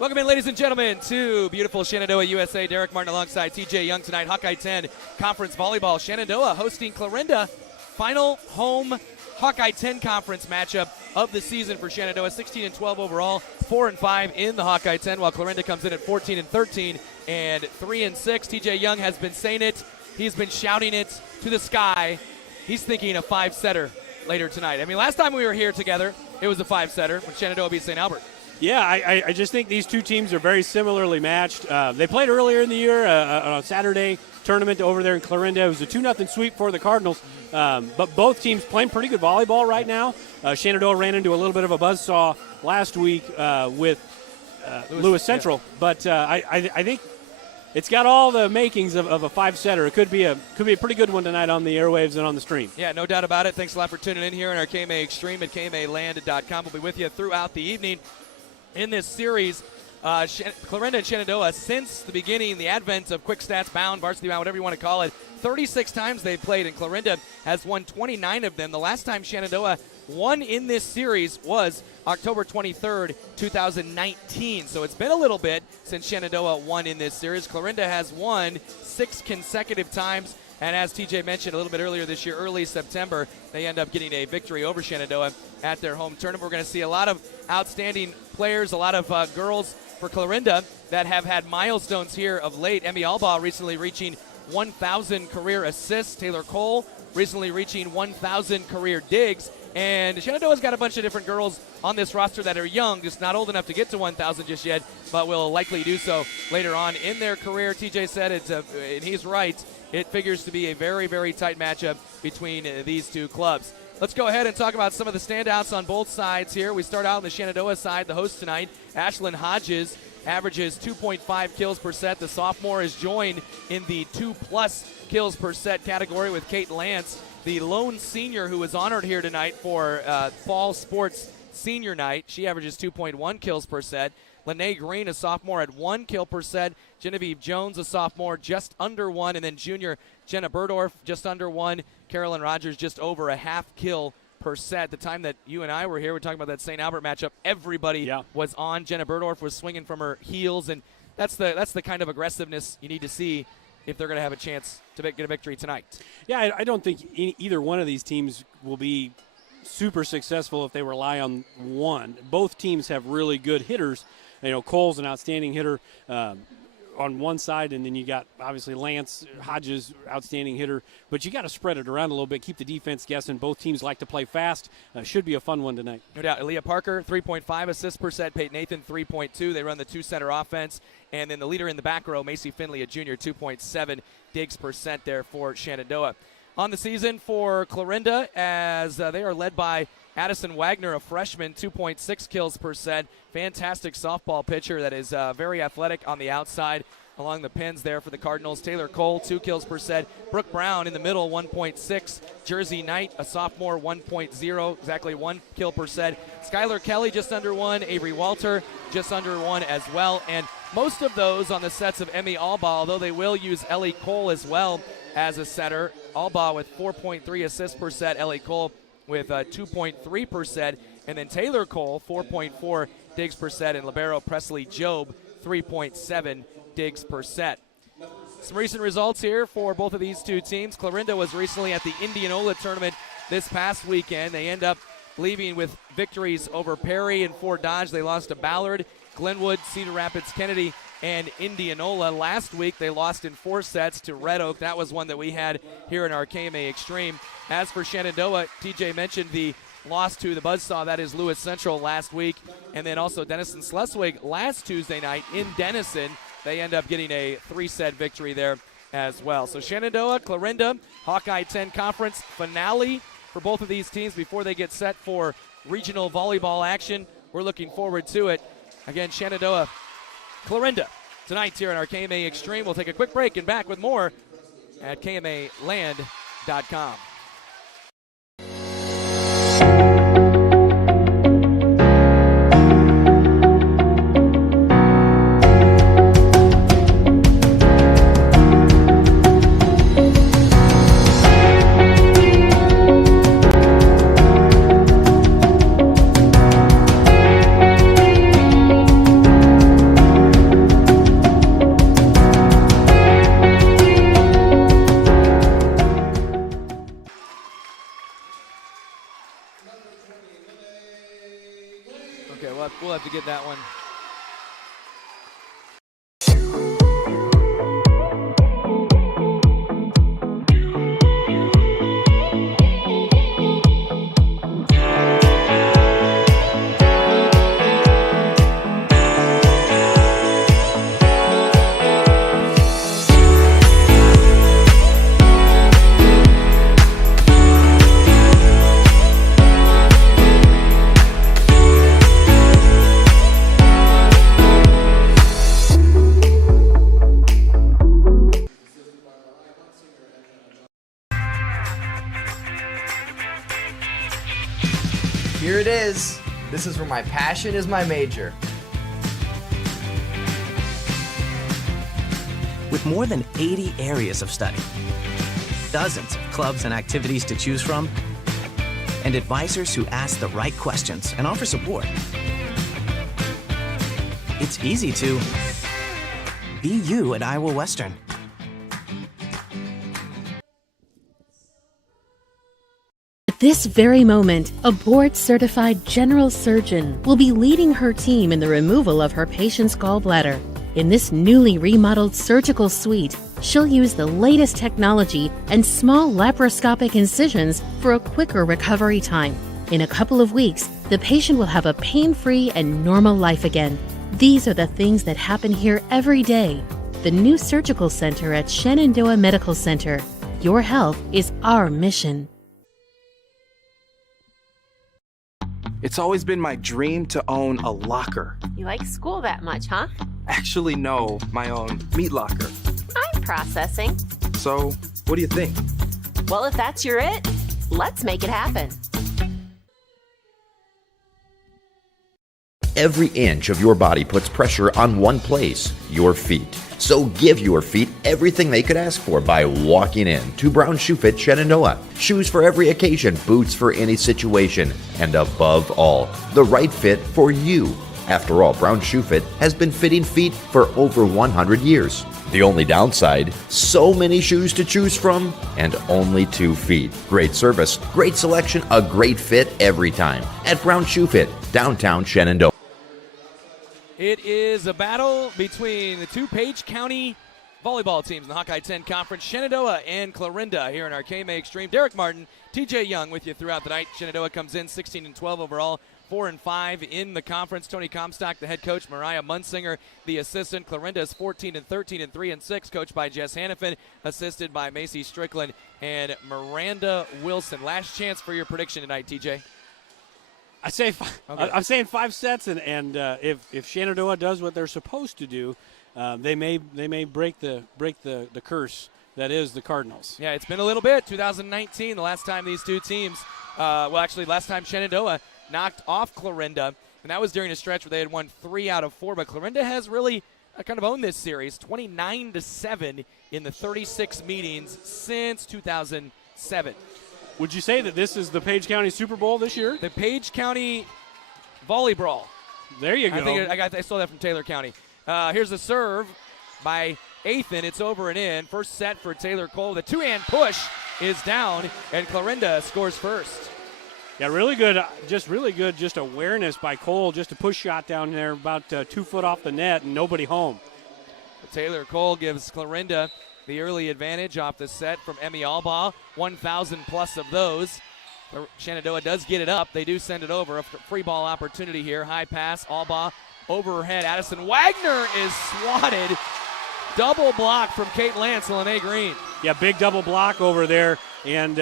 Welcome in, ladies and gentlemen, to beautiful Shenandoah, USA. Derek Martin alongside TJ Young tonight. Hawkeye 10 Conference Volleyball. Shenandoah hosting Clarinda. Final home Hawkeye 10 Conference matchup of the season for Shenandoah. 16-12 overall, 4-5 in the Hawkeye 10, while Clarinda comes in at 14-13 and 3-6. TJ Young has been saying it. He's been shouting it to the sky. He's thinking a five-setter later tonight. I mean, last time we were here together, it was a five-setter when Shenandoah beat St. Albert. Yeah, I just think these two teams are very similarly matched. They played earlier in the year on a Saturday tournament over there in Clarinda. It was a 2-0 sweep for the Cardinals. But both teams playing pretty good volleyball right now. Shenandoah ran into a little bit of a buzzsaw last week with Lewis Central. Yeah. But I think it's got all the makings of a five-setter. It could be a pretty good one tonight on the airwaves and on the stream. Yeah, no doubt about it. Thanks a lot for tuning in here in our KMA Extreme at KMAland.com. We'll be with you throughout the evening. In this series, Clarinda and Shenandoah, since the beginning, the advent of quick stats bound, varsity bound, whatever you want to call it, 36 times they've played, and Clarinda has won 29 of them. The last time Shenandoah won in this series was October 23rd, 2019. So it's been a little bit since Shenandoah won in this series. Clarinda has won 6 consecutive times. And as TJ mentioned a little bit earlier this year, early September, they end up getting a victory over Shenandoah at their home tournament. We're going to see a lot of outstanding players, a lot of girls for Clarinda that have had milestones here of late. Emmy Albaugh recently reaching 1,000 career assists. Taylor Cole recently reaching 1,000 career digs. And Shenandoah's got a bunch of different girls on this roster that are young, just not old enough to get to 1,000 just yet, but will likely do so later on in their career. TJ said and he's right, it figures to be a very, very tight matchup between these two clubs. Let's go ahead and talk about some of the standouts on both sides here. We start out on the Shenandoah side. The host tonight, Ashlyn Hodges, averages 2.5 kills per set. The sophomore is joined in the 2+ kills per set category with Kate Lance, the lone senior who was honored here tonight for fall sports senior night. She averages 2.1 kills per set. Lene Green, a sophomore, at 1 kill per set. Genevieve Jones, a sophomore, just under 1. And then junior Jenna Burdorf, just under 1. Carolyn Rogers, just over a half kill per set. The time that you and I were here, we're talking about that St. Albert matchup. Everybody was on. Jenna Burdorf was swinging from her heels, and that's the kind of aggressiveness you need to see if they're going to have a chance to get a victory tonight. Yeah, I don't think either one of these teams will be super successful if they rely on one. Both teams have really good hitters. You know, Cole's an outstanding hitter on one side, and then you got obviously Lance Hodges, outstanding hitter. But you got to spread it around a little bit, keep the defense guessing. Both teams like to play fast. Should be a fun one tonight. No doubt. Aaliyah Parker, 3.5 assists per set. Peyton Nathan, 3.2. They run the two-center offense. And then the leader in the back row, Macy Finley, a junior, 2.7 digs per set there for Shenandoah. On the season for Clarinda, as they are led by Addison Wagner, a freshman, 2.6 kills per set. Fantastic softball pitcher that is very athletic on the outside along the pins there for the Cardinals. Taylor Cole, 2 kills per set. Brooke Brown in the middle, 1.6. Jersey Knight, a sophomore, 1.0, exactly 1 kill per set. Skylar Kelly, just under 1. Avery Walter, just under 1 as well. And most of those on the sets of Emmy Albaugh, although they will use Ellie Cole as well as a setter. Albaugh with 4.3 assists per set. Ellie Cole with 2.3 per set. And then Taylor Cole, 4.4 digs per set. And libero Presley Job, 3.7 digs per set. Some recent results here for both of these two teams. Clarinda was recently at the Indianola tournament this past weekend. They end up leaving with victories over Perry and Fort Dodge. They lost to Ballard, Glenwood, Cedar Rapids, Kennedy, and Indianola. Last week they lost in 4 sets to Red Oak. That was one that we had here in our KMA Extreme. As for Shenandoah, TJ mentioned the loss to the Buzzsaw, that is Lewis Central last week, and then also Denison Schleswig last Tuesday night in Denison. They end up getting a 3-set victory there as well. So Shenandoah, Clarinda, Hawkeye 10 Conference finale for both of these teams before they get set for regional volleyball action. We're looking forward to it. Again, Shenandoah, Clarinda tonight here in our KMA Extreme. We'll take a quick break and back with more at KMAland.com. Okay, we'll have to get that one. Here it is. This is where my passion is my major. With more than 80 areas of study, dozens of clubs and activities to choose from, and advisors who ask the right questions and offer support, it's easy to be you at Iowa Western. At this very moment, a board-certified general surgeon will be leading her team in the removal of her patient's gallbladder. In this newly remodeled surgical suite, she'll use the latest technology and small laparoscopic incisions for a quicker recovery time. In a couple of weeks, the patient will have a pain-free and normal life again. These are the things that happen here every day. The new surgical center at Shenandoah Medical Center. Your health is our mission. It's always been my dream to own a locker. You like school that much, huh? Actually, no, my own meat locker. I'm processing. So, what do you think? Well, if that's your it, let's make it happen. Every inch of your body puts pressure on one place, your feet. So give your feet everything they could ask for by walking in to Brown Shoe Fit Shenandoah. Shoes for every occasion, boots for any situation, and above all, the right fit for you. After all, Brown Shoe Fit has been fitting feet for over 100 years. The only downside, so many shoes to choose from and only 2 feet. Great service, great selection, a great fit every time at Brown Shoe Fit, downtown Shenandoah. It is a battle between the two Page County volleyball teams in the Hawkeye 10 Conference, Shenandoah and Clarinda here in our KMA Extreme. Derek Martin, TJ Young with you throughout the night. Shenandoah comes in 16-12 overall, 4-5 in the conference. Tony Comstock, the head coach, Mariah Munsinger, the assistant. Clarinda is 14-13 and 3-6, coached by Jess Hannafin, assisted by Macy Strickland and Miranda Wilson. Last chance for your prediction tonight, TJ. I'm saying 5 sets, and if Shenandoah does what they're supposed to do, they may break the curse that is the Cardinals. Yeah, it's been a little bit. 2019, the last time these two teams, last time Shenandoah knocked off Clarinda, and that was during a stretch where they had won 3 out of 4. But Clarinda has really kind of owned this series, 29-7 in the 36 meetings since 2007. Would you say that this is the Page County Super Bowl this year? The Page County Volleyball. There you go. I stole that from Taylor County. Here's a serve by Athan. It's over and in. First set for Taylor Cole. The two-hand push is down, and Clarinda scores first. Yeah, really good awareness by Cole. Just a push shot down there about 2 foot off the net and nobody home. Taylor Cole gives Clarinda the early advantage off the set from Emmy Albaugh, 1,000 plus of those. Shenandoah does get it up. They do send it over. A free ball opportunity here. High pass, Albaugh overhead. Addison Wagner is swatted. Double block from Kate Lance, Lene Green. Yeah, big double block over there. And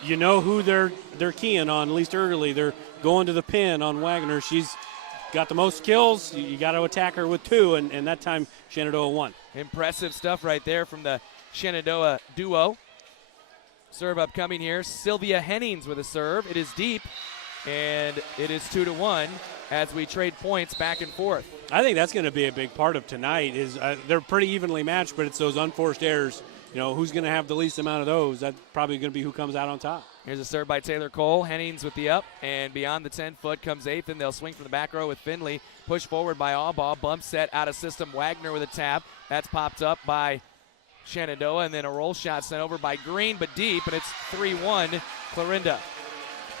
you know who they're keying on, at least early. They're going to the pin on Wagner. She's got the most kills. You got to attack her with 2, and that time Shenandoah won. Impressive stuff right there from the Shenandoah duo. Serve upcoming here. Sylvia Hennings with a serve. It is deep, and it is 2-1 as we trade points back and forth. I think that's going to be a big part of tonight. They're pretty evenly matched, but it's those unforced errors. You know, who's going to have the least amount of those? That's probably going to be who comes out on top. Here's a serve by Taylor Cole. Hennings with the up, and beyond the 10-foot comes Athan. They'll swing from the back row with Finley. Push forward by Albaugh. Bump set out of system. Wagner with a tap. That's popped up by Shenandoah, and then a roll shot sent over by Green, but deep, and it's 3-1 Clarinda.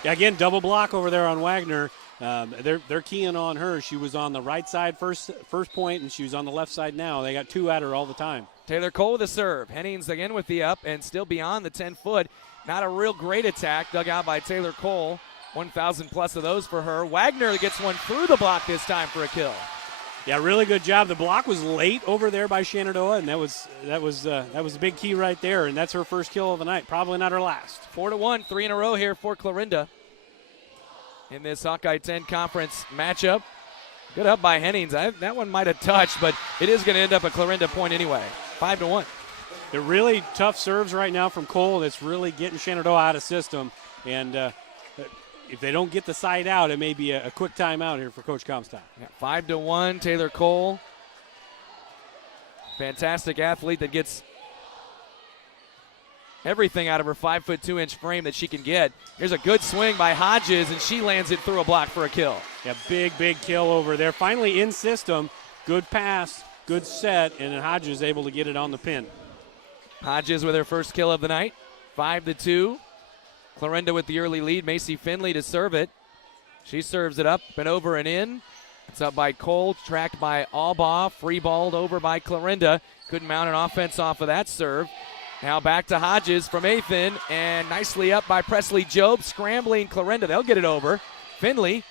Yeah, again, double block over there on Wagner. they're keying on her. She was on the right side first point, and she was on the left side now. They got two at her all the time. Taylor Cole with the serve. Hennings again with the up and still beyond the 10-foot. Not a real great attack dug out by Taylor Cole. 1,000 plus of those for her. Wagner gets one through the block this time for a kill. Yeah, really good job. The block was late over there by Shenandoah, and that was a big key right there, and that's her first kill of the night. Probably not her last. 4-1, 3 in a row here for Clarinda in this Hawkeye 10 conference matchup. Good up by Hennings. That one might have touched, but it is going to end up a Clarinda point anyway. 5-1. They're really tough serves right now from Cole. That's really getting Shenandoah out of system, and if they don't get the side out, it may be a quick timeout here for Coach Comstock. Yeah, 5-1, Taylor Cole. Fantastic athlete that gets everything out of her 5'2" frame that she can get. Here's a good swing by Hodges, and she lands it through a block for a kill. Yeah, big kill over there. Finally in system. Good pass, good set, and then Hodges able to get it on the pin. Hodges with her first kill of the night. 5-2. Clarinda with the early lead. Macy Finley to serve it. She serves it up and over and in. It's up by Cole, tracked by Albaugh, free-balled over by Clarinda. Couldn't mount an offense off of that serve. Now back to Hodges from Athan, and nicely up by Presley Job, scrambling Clarinda. They'll get it over. Finley,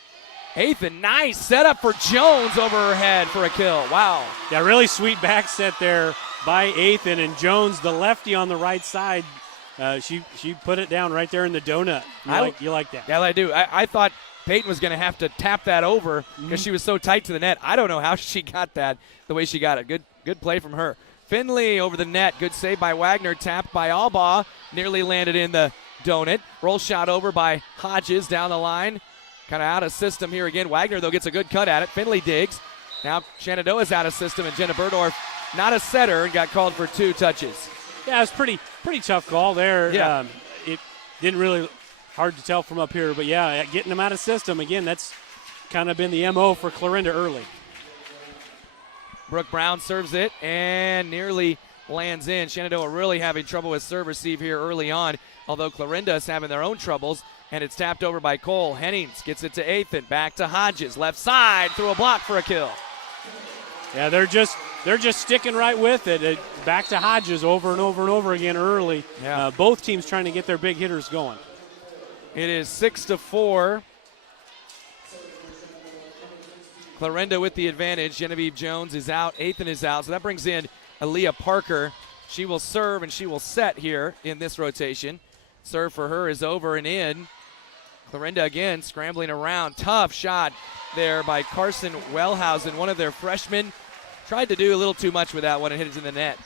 Athan, nice setup for Jones over her head for a kill. Wow. Yeah, really sweet back set there by Athan, and Jones, the lefty on the right side, she put it down right there in the donut. You like that? Yeah, I do. I thought Peyton was going to have to tap that over because she was so tight to the net. I don't know how she got that the way she got it. Good play from her. Finley over the net. Good save by Wagner. Tapped by Albaugh. Nearly landed in the donut. Roll shot over by Hodges down the line. Kind of out of system here again. Wagner, though, gets a good cut at it. Finley digs. Now Shenandoah's out of system, and Jenna Burdorf, not a setter, and got called for 2 touches. Yeah, it was pretty tough call there. Yeah. It didn't really hard to tell from up here, but yeah, getting them out of system again. That's kind of been the MO for Clarinda early. Brooke Brown serves it and nearly lands in. Shenandoah really having trouble with serve receive here early on, although Clarinda is having their own troubles, and it's tapped over by Cole. Hennings gets it to Athan, back to Hodges, left side, through a block for a kill. Yeah, they're just sticking right with it. Back to Hodges over and over and over again early. Yeah. Both teams trying to get their big hitters going. It is 6-4. Clarinda with the advantage. Genevieve Jones is out. Athan is out. So that brings in Aaliyah Parker. She will serve and she will set here in this rotation. Serve for her is over and in. Clarinda again scrambling around. Tough shot there by Carson Wellhausen, one of their freshmen. Tried to do a little too much with that one and hit it in the net.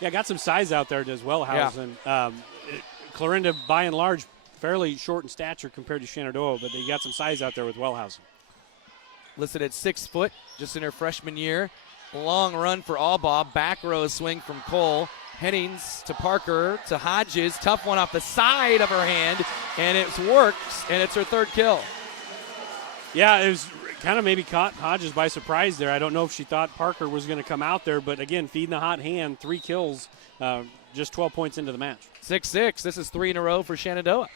Yeah, got some size out there as Wellhausen. Yeah. Clarinda, by and large, fairly short in stature compared to Shenandoah, but they got some size out there with Wellhausen. Listed at 6 foot, just in her freshman year. Long run for Albaugh. Back row swing from Cole. Hennings to Parker to Hodges. Tough one off the side of her hand, and it works, and it's her 3rd kill. Yeah, it was kind of maybe caught Hodges by surprise there. I don't know if she thought Parker was going to come out there, but again, feeding the hot hand, 3 kills, just 12 points into the match. 6-6. This is 3 in a row for Shenandoah.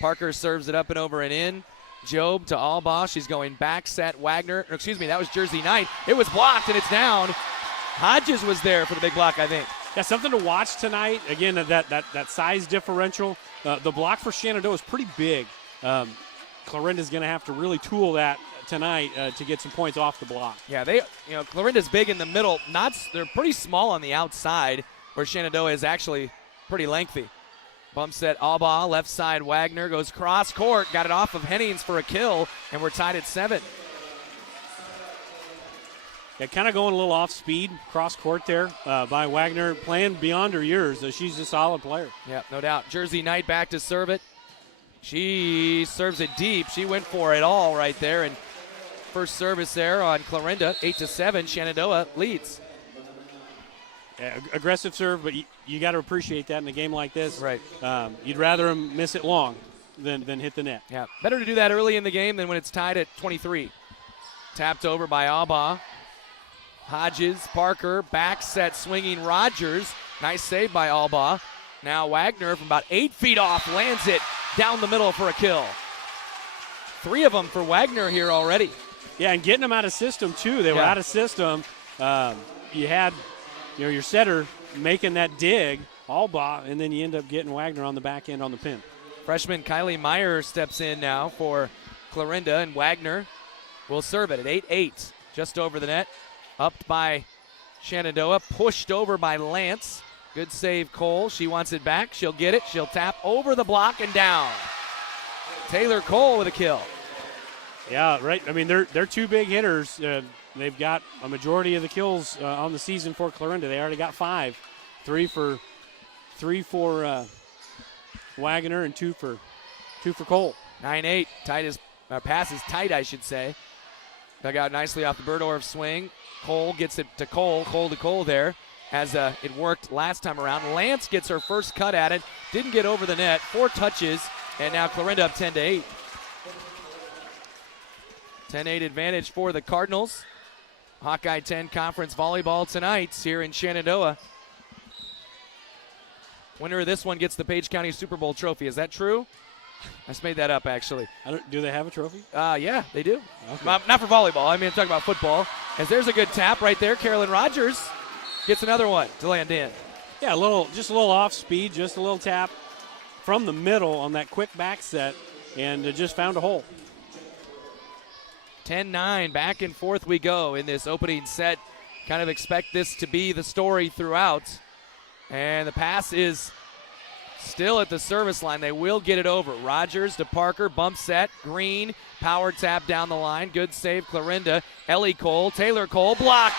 Parker serves it up and over and in. Job to Albaugh. She's going back set. Wagner. That was Jersey Knight. It was blocked, and it's down. Hodges was there for the big block, I think. Yeah, something to watch tonight. Again, that size differential. The block for Shenandoah is pretty big. Clarinda's going to have to really tool that tonight to get some points off the block. Yeah, Clarinda's big in the middle. They're pretty small on the outside, where Shenandoah is actually pretty lengthy. Bump set Albaugh, left side Wagner, goes cross court, got it off of Hennings for a kill, and we're tied at 7. Yeah, kind of going a little off speed, cross court there by Wagner, playing beyond her years. She's a solid player. Yeah, no doubt. Jersey Knight back to serve it. She serves it deep. She went for it all right there, and first service there on Clarinda, 8-7. Shenandoah leads. Yeah, aggressive serve, but you got to appreciate that in a game like this. Right. You'd rather them miss it long than hit the net. Yeah, better to do that early in the game than when it's tied at 23. Tapped over by Albaugh. Hodges, Parker, back set swinging Rogers. Nice save by Albaugh. Now Wagner from about 8 feet off lands it down the middle for a kill. 3 of them for Wagner here already. Yeah, and getting them out of system, too. They were out of system. You had your setter making that dig, Alba, and then you end up getting Wagner on the back end on the pin. Freshman Kylie Meyer steps in now for Clarinda, and Wagner will serve it at 8-8, just over the net. Upped by Shenandoah, pushed over by Lance. Good save, Cole. She wants it back. She'll get it. She'll tap over the block and down. Taylor Cole with a kill. Yeah, right. I mean, they're 2 big hitters. They've got a majority of the kills on the season for Clarinda. They already got 5. 3 for Wagner and 2 for Cole. 9-8. Pass is tight, I should say. Dug out nicely off the Burdorf swing. Cole gets it to Cole. Cole to Cole there, as it worked last time around. Lance gets her first cut at it. Didn't get over the net. 4 touches, and now Clarinda up 10-8. 10-8 advantage for the Cardinals. Hawkeye 10 Conference Volleyball tonight here in Shenandoah. Winner of this one gets the Page County Super Bowl trophy. Is that true? I just made that up, actually. Do they have a trophy? Yeah, they do. Okay. Not for volleyball. I mean, I'm talking about football. As there's a good tap right there. Carolyn Rogers gets another one to land in. Yeah, just a little off speed, just a little tap from the middle on that quick back set, and just found a hole. 10-9, back and forth we go in this opening set. Kind of expect this to be the story throughout. And the pass is still at the service line. They will get it over. Rogers to Parker, bump set, Green, power tap down the line. Good save, Clarinda. Ellie Cole, Taylor Cole, blocked.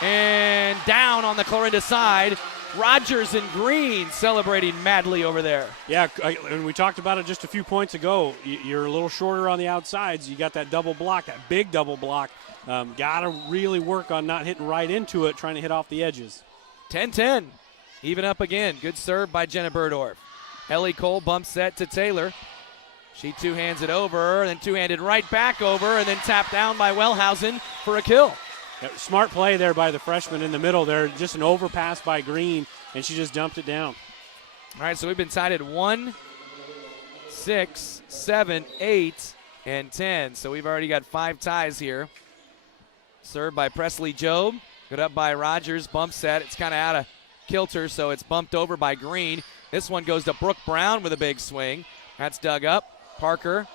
And down on the Clarinda side. Rogers and Green celebrating madly over there. Yeah, and we talked about it just a few points ago. You're a little shorter on the outsides. You got that double block, that big double block. Got to really work on not hitting right into it, trying to hit off the edges. 10-10. Even up again. Good serve by Jenna Burdorf. Ellie Cole bump set to Taylor. She two-hands it over, and then two-handed right back over, and then tapped down by Wellhausen for a kill. Yeah, smart play there by the freshman in the middle there. Just an overpass by Green, and she just dumped it down. All right, so we've been tied at 1, 6, 7, 8, and 10. So we've already got 5 ties here. Served by Presley Jobe. Good up by Rogers. Bump set. It's kind of out of kilter, so it's bumped over by Green. This one goes to Brooke Brown with a big swing. That's dug up. Parker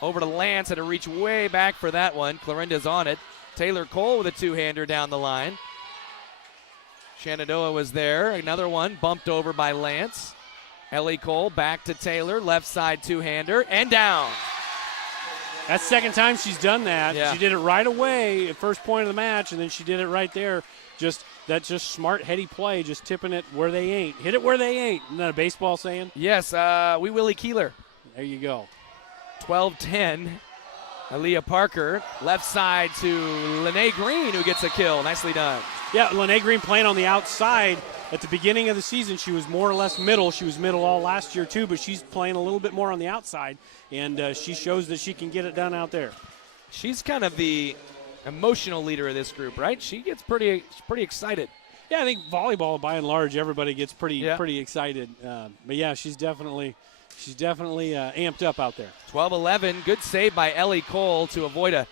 over to Lance. Had to reach way back for that one. Clarinda's on it. Taylor Cole with a two-hander down the line. Shenandoah was there. Another one bumped over by Lance. Ellie Cole back to Taylor. Left side two-hander and down. That's the second time she's done that. Yeah. She did it right away at first point of the match, and then she did it right there. That's just smart, heady play, just tipping it where they ain't. Hit it where they ain't. Isn't that a baseball saying? Yes, we Willie Keeler. There you go. 12-10. Aaliyah Parker, left side to Lene Green, who gets a kill. Nicely done. Yeah, Lene Green playing on the outside. At the beginning of the season, she was more or less middle. She was middle all last year, too, but she's playing a little bit more on the outside, and she shows that she can get it done out there. She's kind of the emotional leader of this group, right? She gets pretty excited. Yeah, I think volleyball, by and large, everybody gets pretty excited. But, yeah, she's definitely amped up out there. 12-11, good save by Ellie Cole to avoid an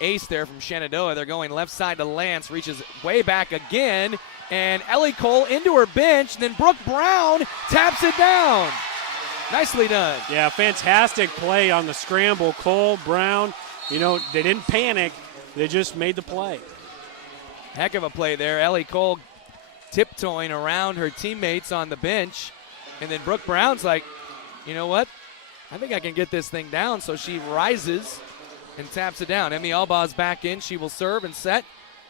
ace there from Shenandoah. They're going left side to Lance, reaches way back again, and Ellie Cole into her bench, and then Brooke Brown taps it down. Nicely done. Yeah, fantastic play on the scramble. Cole, Brown, they didn't panic. They just made the play. Heck of a play there. Ellie Cole tiptoeing around her teammates on the bench. And then Brooke Brown's like, you know what? I think I can get this thing down. So she rises and taps it down. Emmy Alba's back in. She will serve and set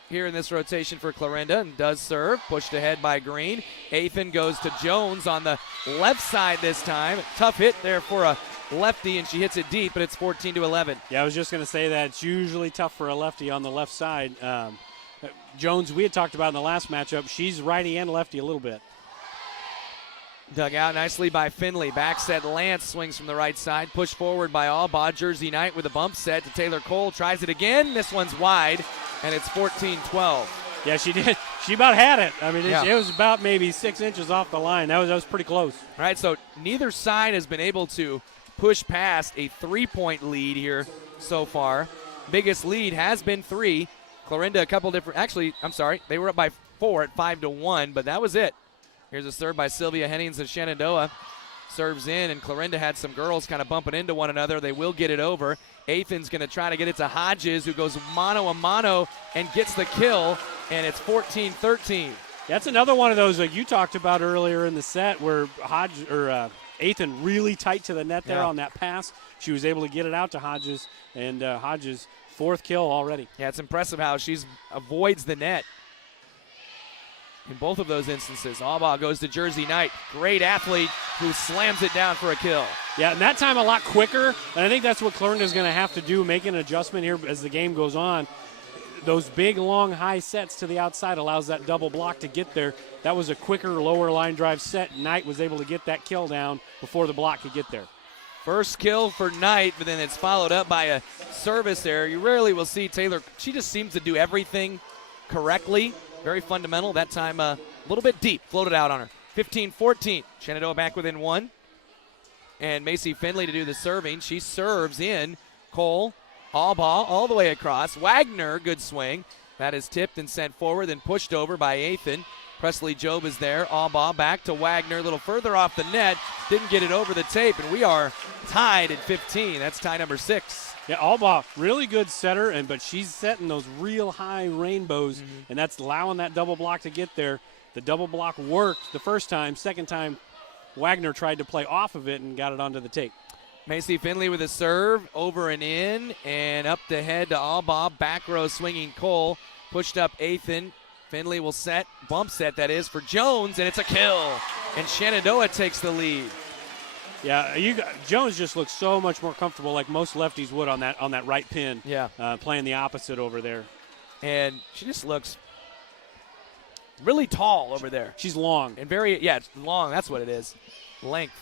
here in this rotation for Clarinda, and does serve. Pushed ahead by Green. Athan goes to Jones on the left side this time. Tough hit there for a lefty, and she hits it deep, but it's 14-11. Yeah, I was just going to say that it's usually tough for a lefty on the left side. Jones, we had talked about in the last matchup, she's righty and lefty a little bit. Dug out nicely by Finley. Back set Lance swings from the right side. Pushed forward by Alba. Jersey Knight with a bump set to Taylor Cole. Tries it again. This one's wide, and it's 14-12. Yeah, she did. She about had it. I mean, Yeah. it was about maybe 6 inches off the line. That was pretty close. All right, so neither side has been able to push past a 3-point lead here so far. Biggest lead has been 3. Clarinda, a couple different, actually, I'm sorry, they were up by 4 at 5-1, but that was it. Here's a serve by Sylvia Hennings of Shenandoah. Serves in, and Clarinda had some girls kind of bumping into one another. They will get it over. Athan's going to try to get it to Hodges, who goes mano-a-mano and gets the kill, and it's 14-13. That's another one of those like you talked about earlier in the set where Athan really tight to the net there on that pass. She was able to get it out to Hodges, and Hodges' 4th kill already. Yeah, it's impressive how she avoids the net in both of those instances. Albaugh goes to Jersey Knight. Great athlete who slams it down for a kill. Yeah, and that time a lot quicker, and I think that's what Clarinda's going to have to do, make an adjustment here as the game goes on. Those big, long, high sets to the outside allows that double block to get there. That was a quicker, lower line drive set. Knight was able to get that kill down before the block could get there. First kill for Knight, but then it's followed up by a service error. You rarely will see Taylor. She just seems to do everything correctly. Very fundamental. That time a little bit deep. Floated out on her. 15-14. Shenandoah back within 1. And Macy Finley to do the serving. She serves in. Cole, all the way across. Wagner, good swing. That is tipped and sent forward, then pushed over by Athan. Presley Job is there. Albaugh back to Wagner. A little further off the net. Didn't get it over the tape, and we are tied at 15. That's tie number 6. Yeah, Albaugh, really good setter, but she's setting those real high rainbows, and that's allowing that double block to get there. The double block worked the first time. Second time, Wagner tried to play off of it and got it onto the tape. Macy Finley with a serve, over and in, and up the head to Albaugh. Back row swinging Cole. Pushed up Athan. Finley will set, bump set that is, for Jones, and it's a kill. And Shenandoah takes the lead. Yeah, Jones just looks so much more comfortable, like most lefties would on that right pin. Yeah, playing the opposite over there, and she just looks really tall over there. She's long and it's long. That's what it is, length.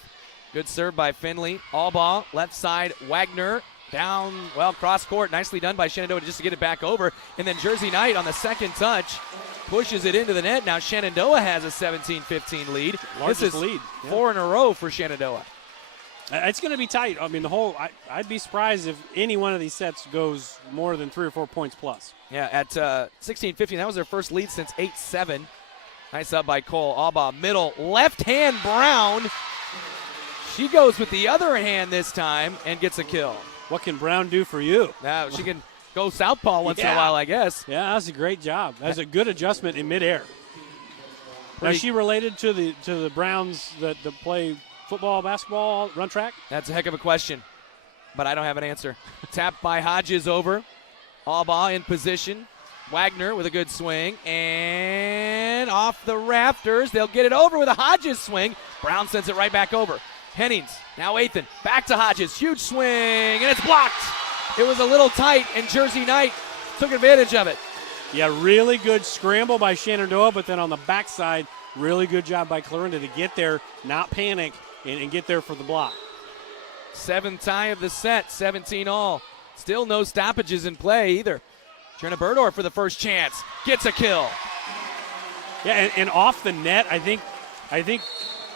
Good serve by Finley. Albaugh left side. Wagner down, cross court, nicely done by Shenandoah just to get it back over, and then Jersey Knight on the second touch pushes it into the net. Now Shenandoah has a 17-15 lead. Largest this is lead. 4 in a row for Shenandoah. It's going to be tight. I mean, I'd be surprised if any one of these sets goes more than 3 or 4 points plus. Yeah, at 16-15, that was their first lead since 8-7. Nice up by Cole. Albaugh, middle, left hand Brown. She goes with the other hand this time and gets a kill. What can Brown do for you? Now she can go southpaw once in a while, I guess. Yeah, that was a great job. That was a good adjustment in midair. Now, is she related to the Browns that play football, basketball, run track? That's a heck of a question, but I don't have an answer. Tapped by Hodges over. Albaugh in position. Wagner with a good swing, and off the rafters. They'll get it over with a Hodges swing. Brown sends it right back over. Hennings, now Athan, back to Hodges. Huge swing, and it's blocked. It was a little tight, and Jersey Knight took advantage of it. Yeah, really good scramble by Shenandoah, but then on the backside, really good job by Clarinda to get there, not panic, and get there for the block. 7th tie of the set, 17 all. Still no stoppages in play either. Trina Burdorf for the first chance. Gets a kill. Yeah, and off the net, I think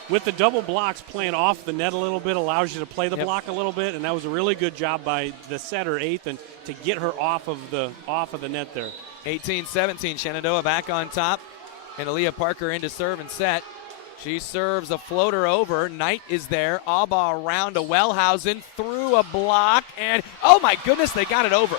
with the double blocks, playing off the net a little bit allows you to play the block a little bit, and that was a really good job by the setter, Athan, to get her off of the net there. 18-17, Shenandoah back on top, and Aaliyah Parker into serve and set. She serves a floater over. Knight is there. Albaugh around to Wellhausen, through a block, and oh my goodness, they got it over.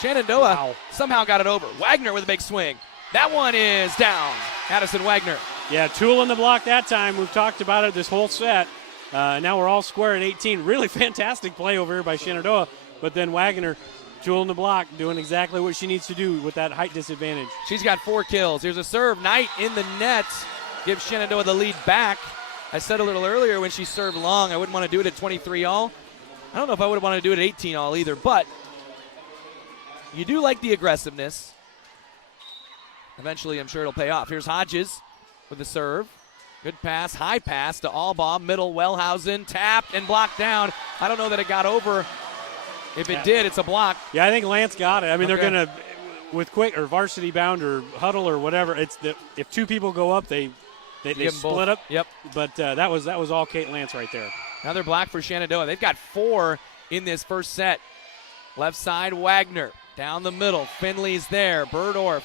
Shenandoah somehow got it over. Wagner with a big swing. That one is down. Addison Wagner. Yeah, tool in the block that time. We've talked about it this whole set. Now we're all square at 18. Really fantastic play over here by Shenandoah. But then Wagner, tool in the block, doing exactly what she needs to do with that height disadvantage. She's got 4 kills. Here's a serve. Knight in the net. Gives Shenandoah the lead back. I said a little earlier when she served long, I wouldn't want to do it at 23 all. I don't know if I would want to do it at 18 all either, but you do like the aggressiveness. Eventually, I'm sure it'll pay off. Here's Hodges with the serve. Good pass, high pass to Albaugh, middle, Wellhausen, tapped and blocked down. I don't know that it got over. If it did, it's a block. Yeah, I think Lance got it. I mean, they're going to, with quick or varsity bound or huddle or whatever, if 2 people go up, they split up. Yep. But that was all Kate Lance right there. Another block for Shenandoah. They've got 4 in this first set. Left side, Wagner. Down the middle, Finley's there. Burdorf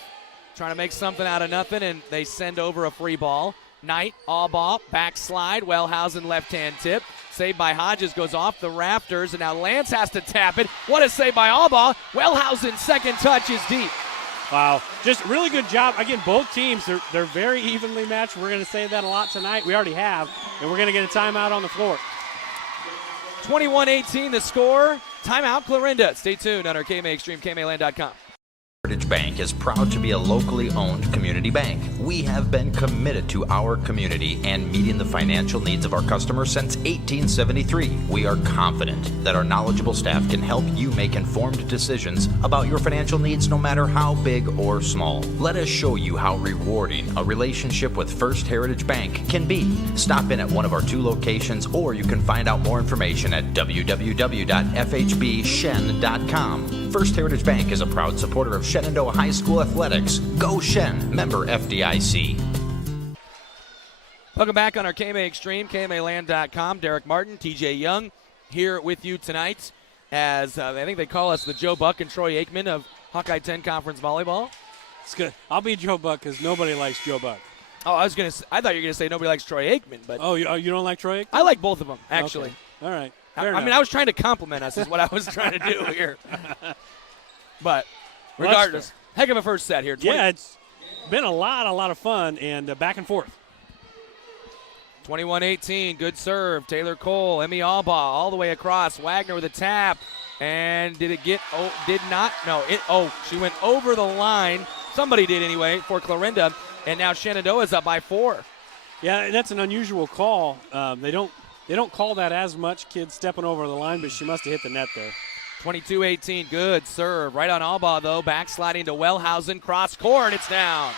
trying to make something out of nothing, and they send over a free ball. Knight, all ball, backslide. Wellhausen left-hand tip. Saved by Hodges, goes off the rafters, and now Lance has to tap it. What a save by Allball. Wellhausen's second touch is deep. Wow, just really good job. Again, both teams, they're very evenly matched. We're going to say that a lot tonight. We already have, and we're going to get a timeout on the floor. 21-18 the score. Timeout, Clarinda. Stay tuned on our KMA Extreme, KMAland.com. Heritage Bank is proud to be a locally owned community bank. We have been committed to our community and meeting the financial needs of our customers since 1873. We are confident that our knowledgeable staff can help you make informed decisions about your financial needs no matter how big or small. Let us show you how rewarding a relationship with First Heritage Bank can be. Stop in at one of our 2 locations, or you can find out more information at www.fhbshen.com. First Heritage Bank is a proud supporter of Shenandoah High School athletics. Go Shen, member FDIC. Welcome back on our KMA Extreme, KMAland.com. Derek Martin, TJ Young here with you tonight as I think they call us the Joe Buck and Troy Aikman of Hawkeye 10 Conference Volleyball. It's good. I'll be Joe Buck because nobody likes Joe Buck. Oh, I thought you were going to say nobody likes Troy Aikman. But Oh, you don't like Troy Aikman? I like both of them, actually. Okay. All right. I mean, I was trying to compliment us is what I was trying to do here. But regardless, heck of a first set here. Yeah, it's been a lot of fun and back and forth. 21-18, good serve. Taylor Cole, Emmy Allbaugh all the way across. Wagner with a tap. And did it get, did not, no, she went over the line. Somebody did anyway for Clarinda. And now Shenandoah's up by 4. Yeah, that's an unusual call. They don't call that as much, kids stepping over the line, but she must have hit the net there. 22-18, good serve. Right on Allbaugh, though. Backsliding to Wellhausen. Cross court, it's down.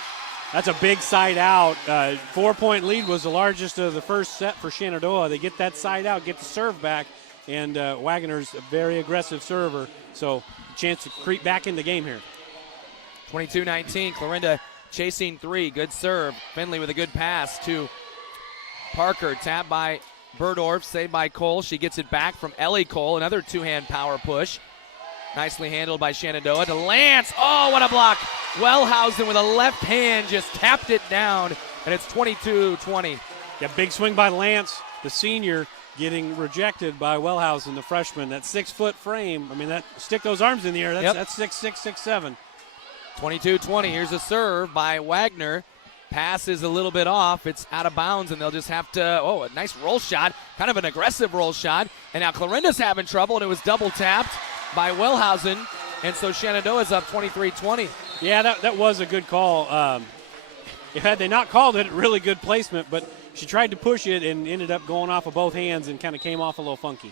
That's a big side out. 4-point lead was the largest of the first set for Shenandoah. They get that side out, get the serve back, and Wagner's a very aggressive server, so a chance to creep back in the game here. 22-19, Clarinda chasing 3. Good serve. Finley with a good pass to Parker. Tap by Burdorf, saved by Cole. She gets it back from Ellie Cole. Another 2-hand power push. Nicely handled by Shenandoah to Lance. Oh, what a block. Wellhausen with a left hand just tapped it down, and it's 22-20. Yeah, big swing by Lance, the senior, getting rejected by Wellhausen, the freshman. That 6-foot frame, I mean, stick those arms in the air. That's 6'6", 6'7". 22-20. Here's a serve by Wagner. Pass is a little bit off. It's out of bounds, and they'll just have to, a nice roll shot, kind of an aggressive roll shot. And now Clarinda's having trouble, and it was double tapped by Wellhausen. And so Shenandoah's up 23-20. Yeah, that was a good call. Had they not called it, really good placement, but she tried to push it and ended up going off of both hands and kind of came off a little funky.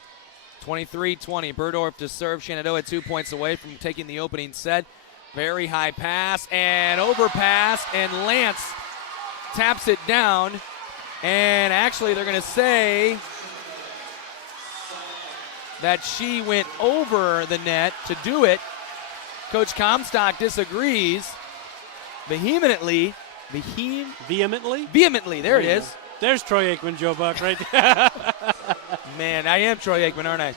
23-20. Burdorf to serve. Shenandoah 2 points away from taking the opening set. Very high pass and overpass, and Lance taps it down. And actually, they're going to say that she went over the net to do it. Coach Comstock disagrees vehemently. Vehemently, there it is. There's Troy Aikman, Joe Buck, right there. Man, I am Troy Aikman, aren't I?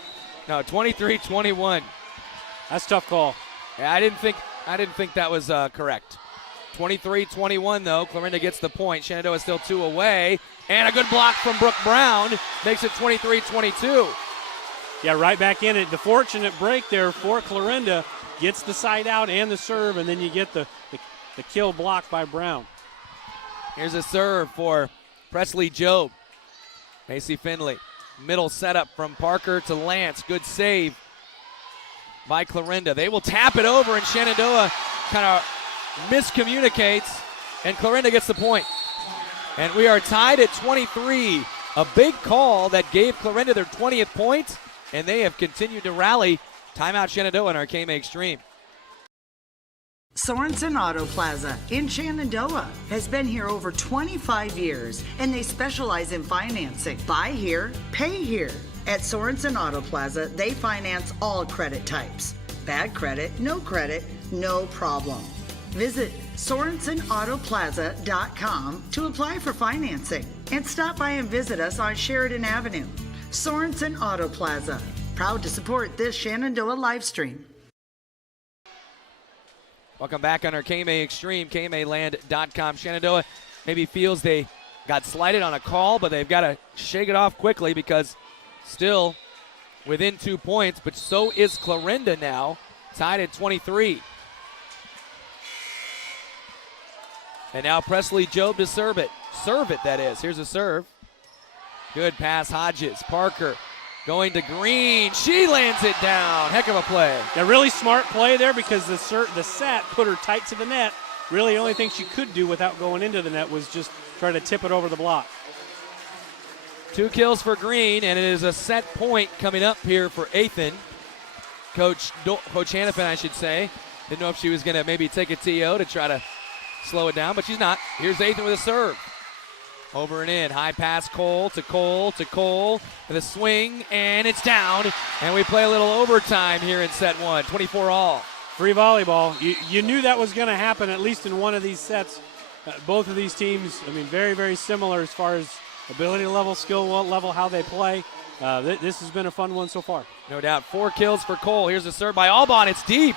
No, 23-21. That's a tough call. Yeah, I didn't think that was correct. 23-21, though. Clarinda gets the point. Shenandoah is still 2 away. And a good block from Brooke Brown makes it 23-22. Yeah, right back in it. The fortunate break there for Clarinda. Gets the side out and the serve, and then you get the kill block by Brown. Here's a serve for Presley Jobe. Macy Finley. Middle setup from Parker to Lance. Good save by Clarinda. They will tap it over, and Shenandoah kind of miscommunicates, and Clarinda gets the point. And we are tied at 23. A big call that gave Clarinda their 20th point, and they have continued to rally. Timeout Shenandoah in our KMA Extreme. Sorensen Auto Plaza in Shenandoah has been here over 25 years, and they specialize in financing. Buy here, pay here. At Sorensen Auto Plaza, they finance all credit types. Bad credit, no problem. Visit SorensenAutoplaza.com to apply for financing and stop by and visit us on Sheridan Avenue. Sorensen Auto Plaza. Proud to support this Shenandoah live stream. Welcome back on our KMA Extreme, KMAland.com. Shenandoah maybe feels they got slighted on a call, but they've got to shake it off quickly because still within 2 points, but so is Clarinda now, tied at 23. And now Presley Job to serve it. Serve it, that is. Here's a serve. Good pass, Hodges. Parker going to Green. She lands it down. Heck of a play. A really smart play there because the set put her tight to the net. Really, the only thing she could do without going into the net was just try to tip it over the block. 2 kills for Green, and it is a set point coming up here for Athan. Coach Hannafin, I should say. Didn't know if she was going to maybe take a TO to try to slow it down, but she's not. Here's Athan with a serve. Over and in. High pass, Cole to Cole to Cole with a swing, and it's down. And we play a little overtime here in set 1. 24 all. Free volleyball. You knew that was going to happen at least in one of these sets. Both of these teams, I mean, very, very similar as far as ability level, skill level, how they play. This has been a fun one so far. No doubt. 4 kills for Cole. Here's a serve by Alban. It's deep.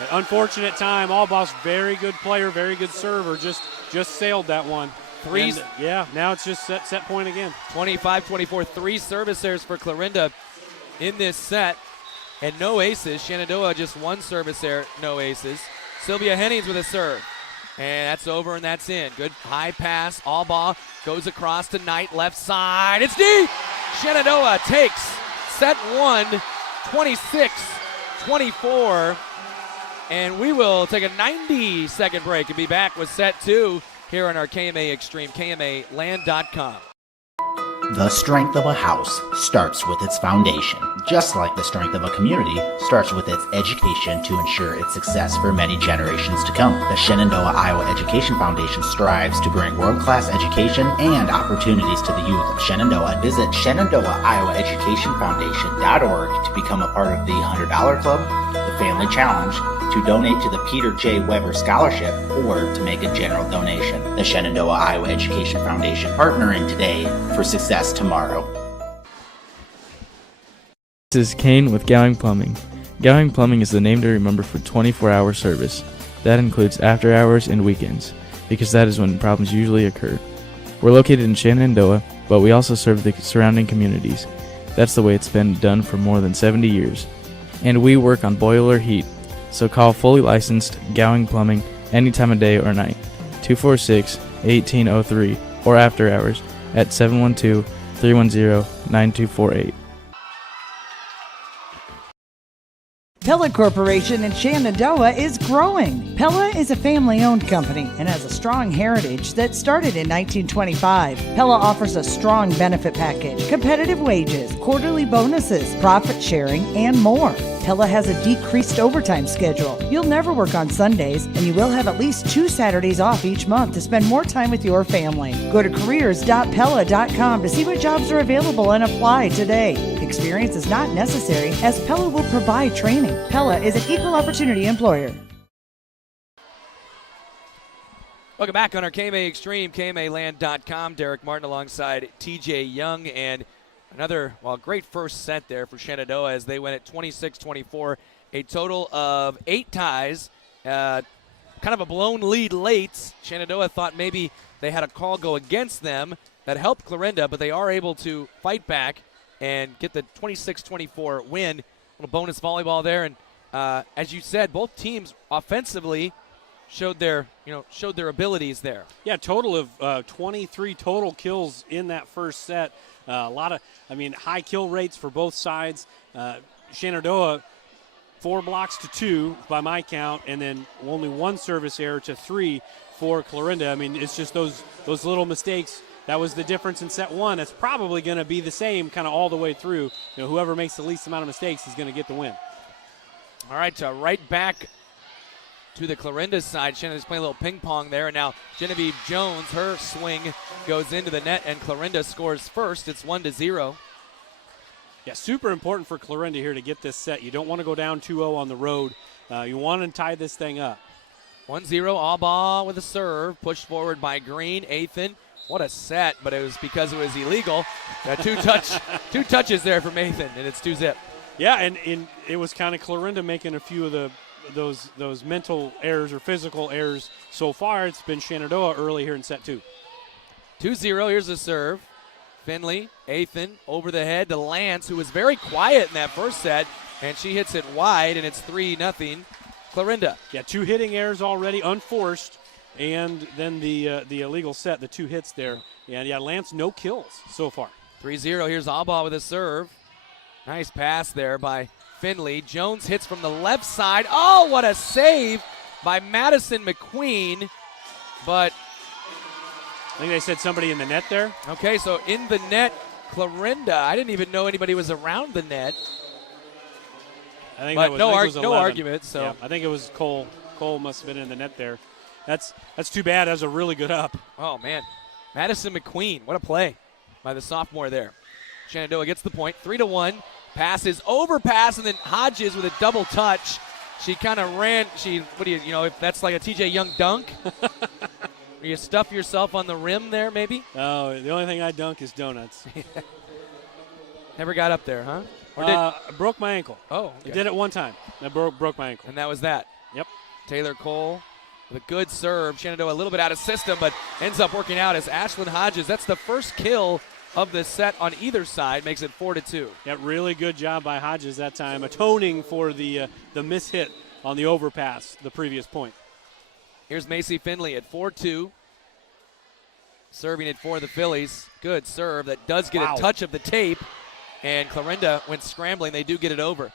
An unfortunate time. Albaugh's very good player, very good server. Just sailed that one. Threes. And, yeah, now it's just set point again. 25-24. 3 service errors for Clarinda in this set. And no aces. Shenandoah just 1 service error, no aces. Sylvia Hennings with a serve. And that's over and that's in. Good high pass. Albaugh goes across to Knight, left side. It's deep. Shenandoah takes set 1, 26-24. And we will take a 90-second break and be back with set 2 here on our KMA Extreme, KMAland.com. The strength of a house starts with its foundation, just like the strength of a community starts with its education to ensure its success for many generations to come. The Shenandoah, Iowa Education Foundation strives to bring world-class education and opportunities to the youth of Shenandoah. Visit ShenandoahIowaEducationFoundation.org to become a part of the $100 Club, the Family Challenge, to donate to the Peter J. Weber Scholarship, or to make a general donation. The Shenandoah, Iowa Education Foundation, partnering today for success tomorrow. This is Kane with Gowing Plumbing. Gowing Plumbing is the name to remember for 24-hour service. That includes after hours and weekends, because that is when problems usually occur. We're located in Shenandoah, but we also serve the surrounding communities. That's the way it's been done for more than 70 years. And we work on boiler heat. So call fully licensed Gowing Plumbing any time of day or night, 246-1803, or after hours at 712-310-9248. Pella Corporation in Shenandoah is growing. Pella is a family-owned company and has a strong heritage that started in 1925. Pella offers a strong benefit package, competitive wages, quarterly bonuses, profit sharing, and more. Pella has a decreased overtime schedule. You'll never work on Sundays, and you will have at least 2 Saturdays off each month to spend more time with your family. Go to careers.pella.com to see what jobs are available and apply today. Experience is not necessary, as Pella will provide training. Pella is an equal opportunity employer. Welcome back on our KMA Extreme, KMAland.com. Derek Martin alongside TJ Young, and another, great first set there for Shenandoah as they went at 26-24. A total of 8 ties. Kind of a blown lead late. Shenandoah thought maybe they had a call go against them that helped Clarinda, but they are able to fight back and get the 26-24 win. A little bonus volleyball there, and as you said, both teams offensively showed their abilities there. Yeah, total of 23 total kills in that first set. A lot of, high kill rates for both sides. Shenandoah, 4 blocks to 2 by my count, and then only 1 service error to 3 for Clarinda. It's just those little mistakes. That was the difference in set 1. It's probably going to be the same kind of all the way through. Whoever makes the least amount of mistakes is going to get the win. All right, right back to the Clarinda side. Shannon's playing a little ping pong there, and now Genevieve Jones, her swing goes into the net, and Clarinda scores first. It's 1-0. Yeah, super important for Clarinda here to get this set. You don't want to go down 2-0 on the road. You want to tie this thing up. 1-0, Albaugh with a serve, pushed forward by Green. Athan What a set, but it was because it was illegal. Two touches there from Nathan, and it's 2-zip. Yeah, and it was kind of Clarinda making a few of those mental errors or physical errors so far. It's been Shenandoah early here in set 2. 2-0, here's the serve. Finley, Athan, over the head to Lance, who was very quiet in that first set, and she hits it wide, and it's 3-0. Clarinda. Yeah, 2 hitting errors already, unforced, and then the illegal set, the 2 hits there. And, yeah, Lance, no kills so far. 3-0, here's Albaugh with a serve. Nice pass there by Finley. Jones hits from the left side. Oh, what a save by Madison McQueen, but I think they said somebody in the net there. Okay, so in the net, Clarinda. I didn't even know anybody was around the net. I think but that was, no, I think it was 11. No argument. So yeah, I think it was Cole. Cole must have been in the net there. That's too bad. That was a really good up. Oh, man. Madison McQueen, what a play by the sophomore there. Shenandoah gets the point, 3-1. Passes, overpass, and then Hodges with a double touch. She kind of ran. If that's like a TJ Young dunk. You stuff yourself on the rim there, maybe? Oh, the only thing I dunk is donuts. Never got up there, huh? Or I broke my ankle. Oh, okay. I did it one time. I broke my ankle. And that was that. Yep. Taylor Cole with a good serve. Shenandoah a little bit out of system, but ends up working out as Ashlyn Hodges. That's the first kill of this set on either side, makes it 4-2. Yeah, really good job by Hodges that time, atoning for the mishit on the overpass the previous point. Here's Macy Finley at 4-2. Serving it for the Phillies. Good serve that does get a touch of the tape. And Clarinda went scrambling. They do get it over.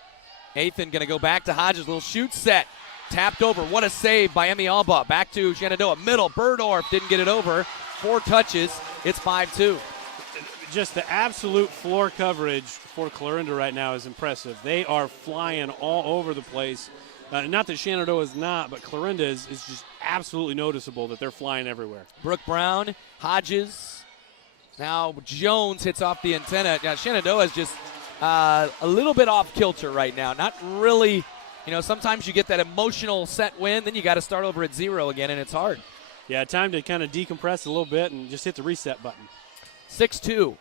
Athan going to go back to Hodges. Little shoot set. Tapped over. What a save by Emmy Albaugh. Back to Shenandoah. Middle. Burdorf didn't get it over. 4 touches. It's 5-2. Just the absolute floor coverage for Clarinda right now is impressive. They are flying all over the place. Not that Shenandoah is not, but Clarinda is just absolutely noticeable that they're flying everywhere. Brooke Brown, Hodges. Now Jones hits off the antenna. Now Shenandoah is just a little bit off kilter right now. Not really, sometimes you get that emotional set win, then you got to start over at 0 again, and it's hard. Yeah, time to kind of decompress a little bit and just hit the reset button. 6-2.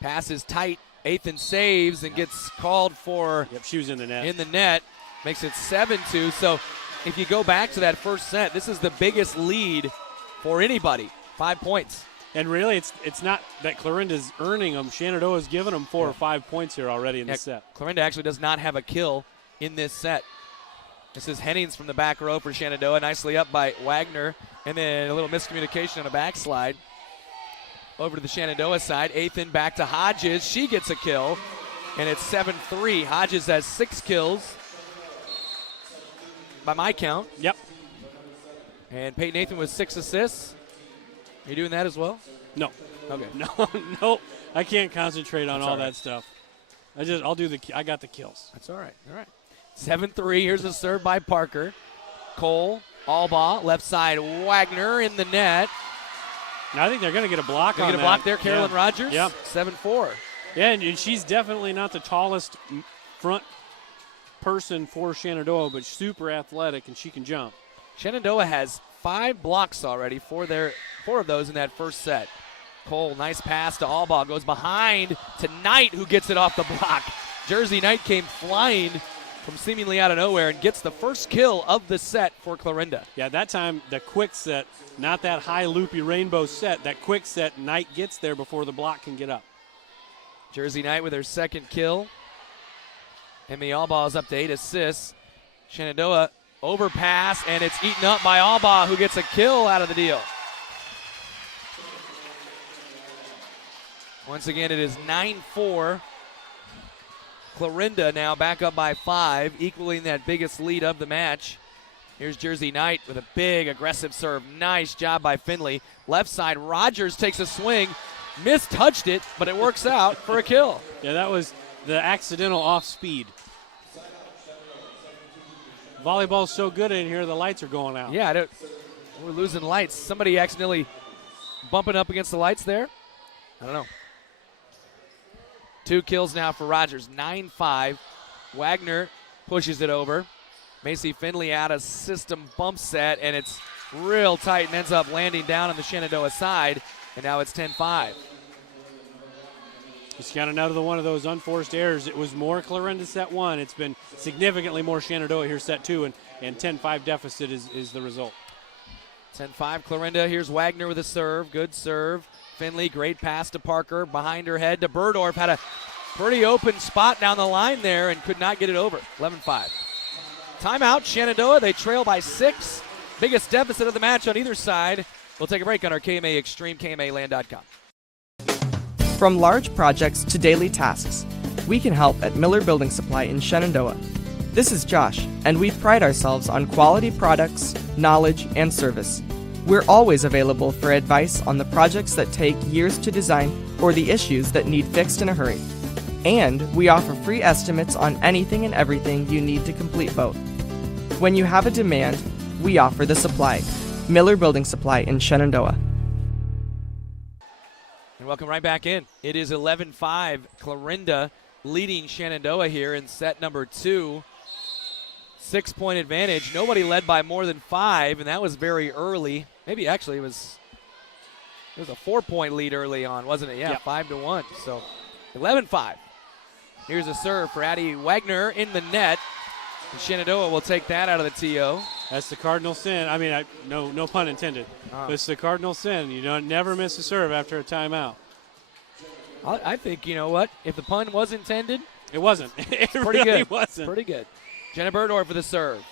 Pass is tight. Athan saves and gets called for. Yep, she was in the net. In the net. Makes it 7-2. So if you go back to that first set, this is the biggest lead for anybody. 5 points. And really, it's not that Clarinda's earning them. Shenandoah's giving them 4 or 5 points here already in this set. Clarinda actually does not have a kill in this set. This is Hennings from the back row for Shenandoah. Nicely up by Wagner. And then a little miscommunication on a backslide. Over to the Shenandoah side. Athan back to Hodges. She gets a kill. And it's 7-3. Hodges has 6 kills. By my count. Yep. And Peyton Athan with 6 assists. Are you doing that as well? No. Okay. No. I can't concentrate on That's all that stuff. I got the kills. That's all right. 7-3. Here's a serve by Parker. Cole, Albaugh, left side, Wagner in the net. Now I think they're going to get a block on that. Get a block there, Carolyn Rogers. Yeah. 7-4. Yeah, and she's definitely not the tallest front person for Shenandoah, but super athletic, and she can jump. Shenandoah has 5 blocks already, 4 of those in that first set. Cole, nice pass to Albaugh, goes behind to Knight, who gets it off the block. Jersey Knight came flying from seemingly out of nowhere and gets the first kill of the set for Clarinda. Yeah, that time the quick set, not that high loopy rainbow set, that quick set, Knight gets there before the block can get up. Jersey Knight with her second kill. Emmy Albaugh is up to 8 assists. Shenandoah overpass, and it's eaten up by Albaugh, who gets a kill out of the deal. Once again, it is 9-4. Clarinda now back up by 5, equaling that biggest lead of the match. Here's Jersey Knight with a big, aggressive serve. Nice job by Finley. Left side, Rogers takes a swing. Mistouched it, but it works out for a kill. Yeah, that was the accidental off speed. Volleyball's so good in here, the lights are going out. Yeah, we're losing lights. Somebody accidentally bumping up against the lights there? I don't know. 2 kills now for Rogers, 9-5. Wagner pushes it over. Macy Finley out of system bump set, and it's real tight and ends up landing down on the Shenandoah side, and now it's 10-5. Just got another one of those unforced errors. It was more Clarinda set 1. It's been significantly more Shenandoah here set 2, and 10-5 deficit is the result. 10-5 Clarinda. Here's Wagner with a serve. Good serve. Finley, great pass to Parker. Behind her head to Burdorf. Had a pretty open spot down the line there and could not get it over. 11-5. Timeout, Shenandoah. They trail by 6. Biggest deficit of the match on either side. We'll take a break on our KMA Extreme, KMAland.com. From large projects to daily tasks, we can help at Miller Building Supply in Shenandoah. This is Josh, and we pride ourselves on quality products, knowledge, and service. We're always available for advice on the projects that take years to design or the issues that need fixed in a hurry. And we offer free estimates on anything and everything you need to complete both. When you have a demand, we offer the supply. Miller Building Supply in Shenandoah. And welcome right back in. It is 11-5. Clarinda leading Shenandoah here in set number 2. 6-point advantage. Nobody led by more than 5, and that was very early. Maybe actually it was a 4-point lead early on, wasn't it? Yeah, 5-1. So 11-5. Here's a serve for Addie Wagner in the net. And Shenandoah will take that out of the TO. That's the cardinal sin. I mean, no pun intended. It's the cardinal sin. You don't never miss a serve after a timeout. I think, you know what? If the pun was intended, it wasn't. It pretty really good. wasn't. Pretty good. Jenna Burdorf for the serve.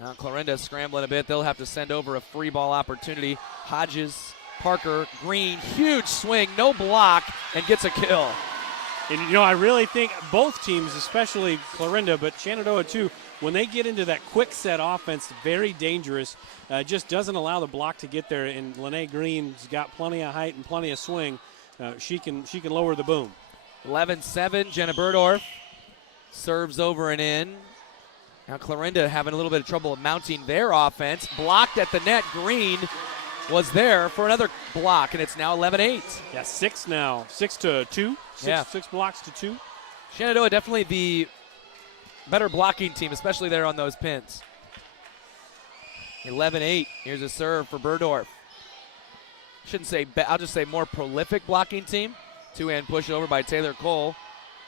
Now Clarinda scrambling a bit. They'll have to send over a free ball opportunity. Hodges, Parker, Green, huge swing, no block, and gets a kill. And, you know, I really think both teams, especially Clarinda, but Shenandoah too, when they get into that quick set offense, very dangerous. Just doesn't allow the block to get there. And Lene Green's got plenty of height and plenty of swing. She can lower the boom. 11-7, Jenna Burdorf serves over and in. Now Clarinda having a little bit of trouble mounting their offense. Blocked at the net. Green was there for another block, and it's now 11-8. Yeah, 6 now. 6-2. Yeah. 6 blocks to 2. Shenandoah definitely the better blocking team, especially there on those pins. 11-8. Here's a serve for Burdorf. Shouldn't say, I'll just say more prolific blocking team. Two-hand push over by Taylor Cole.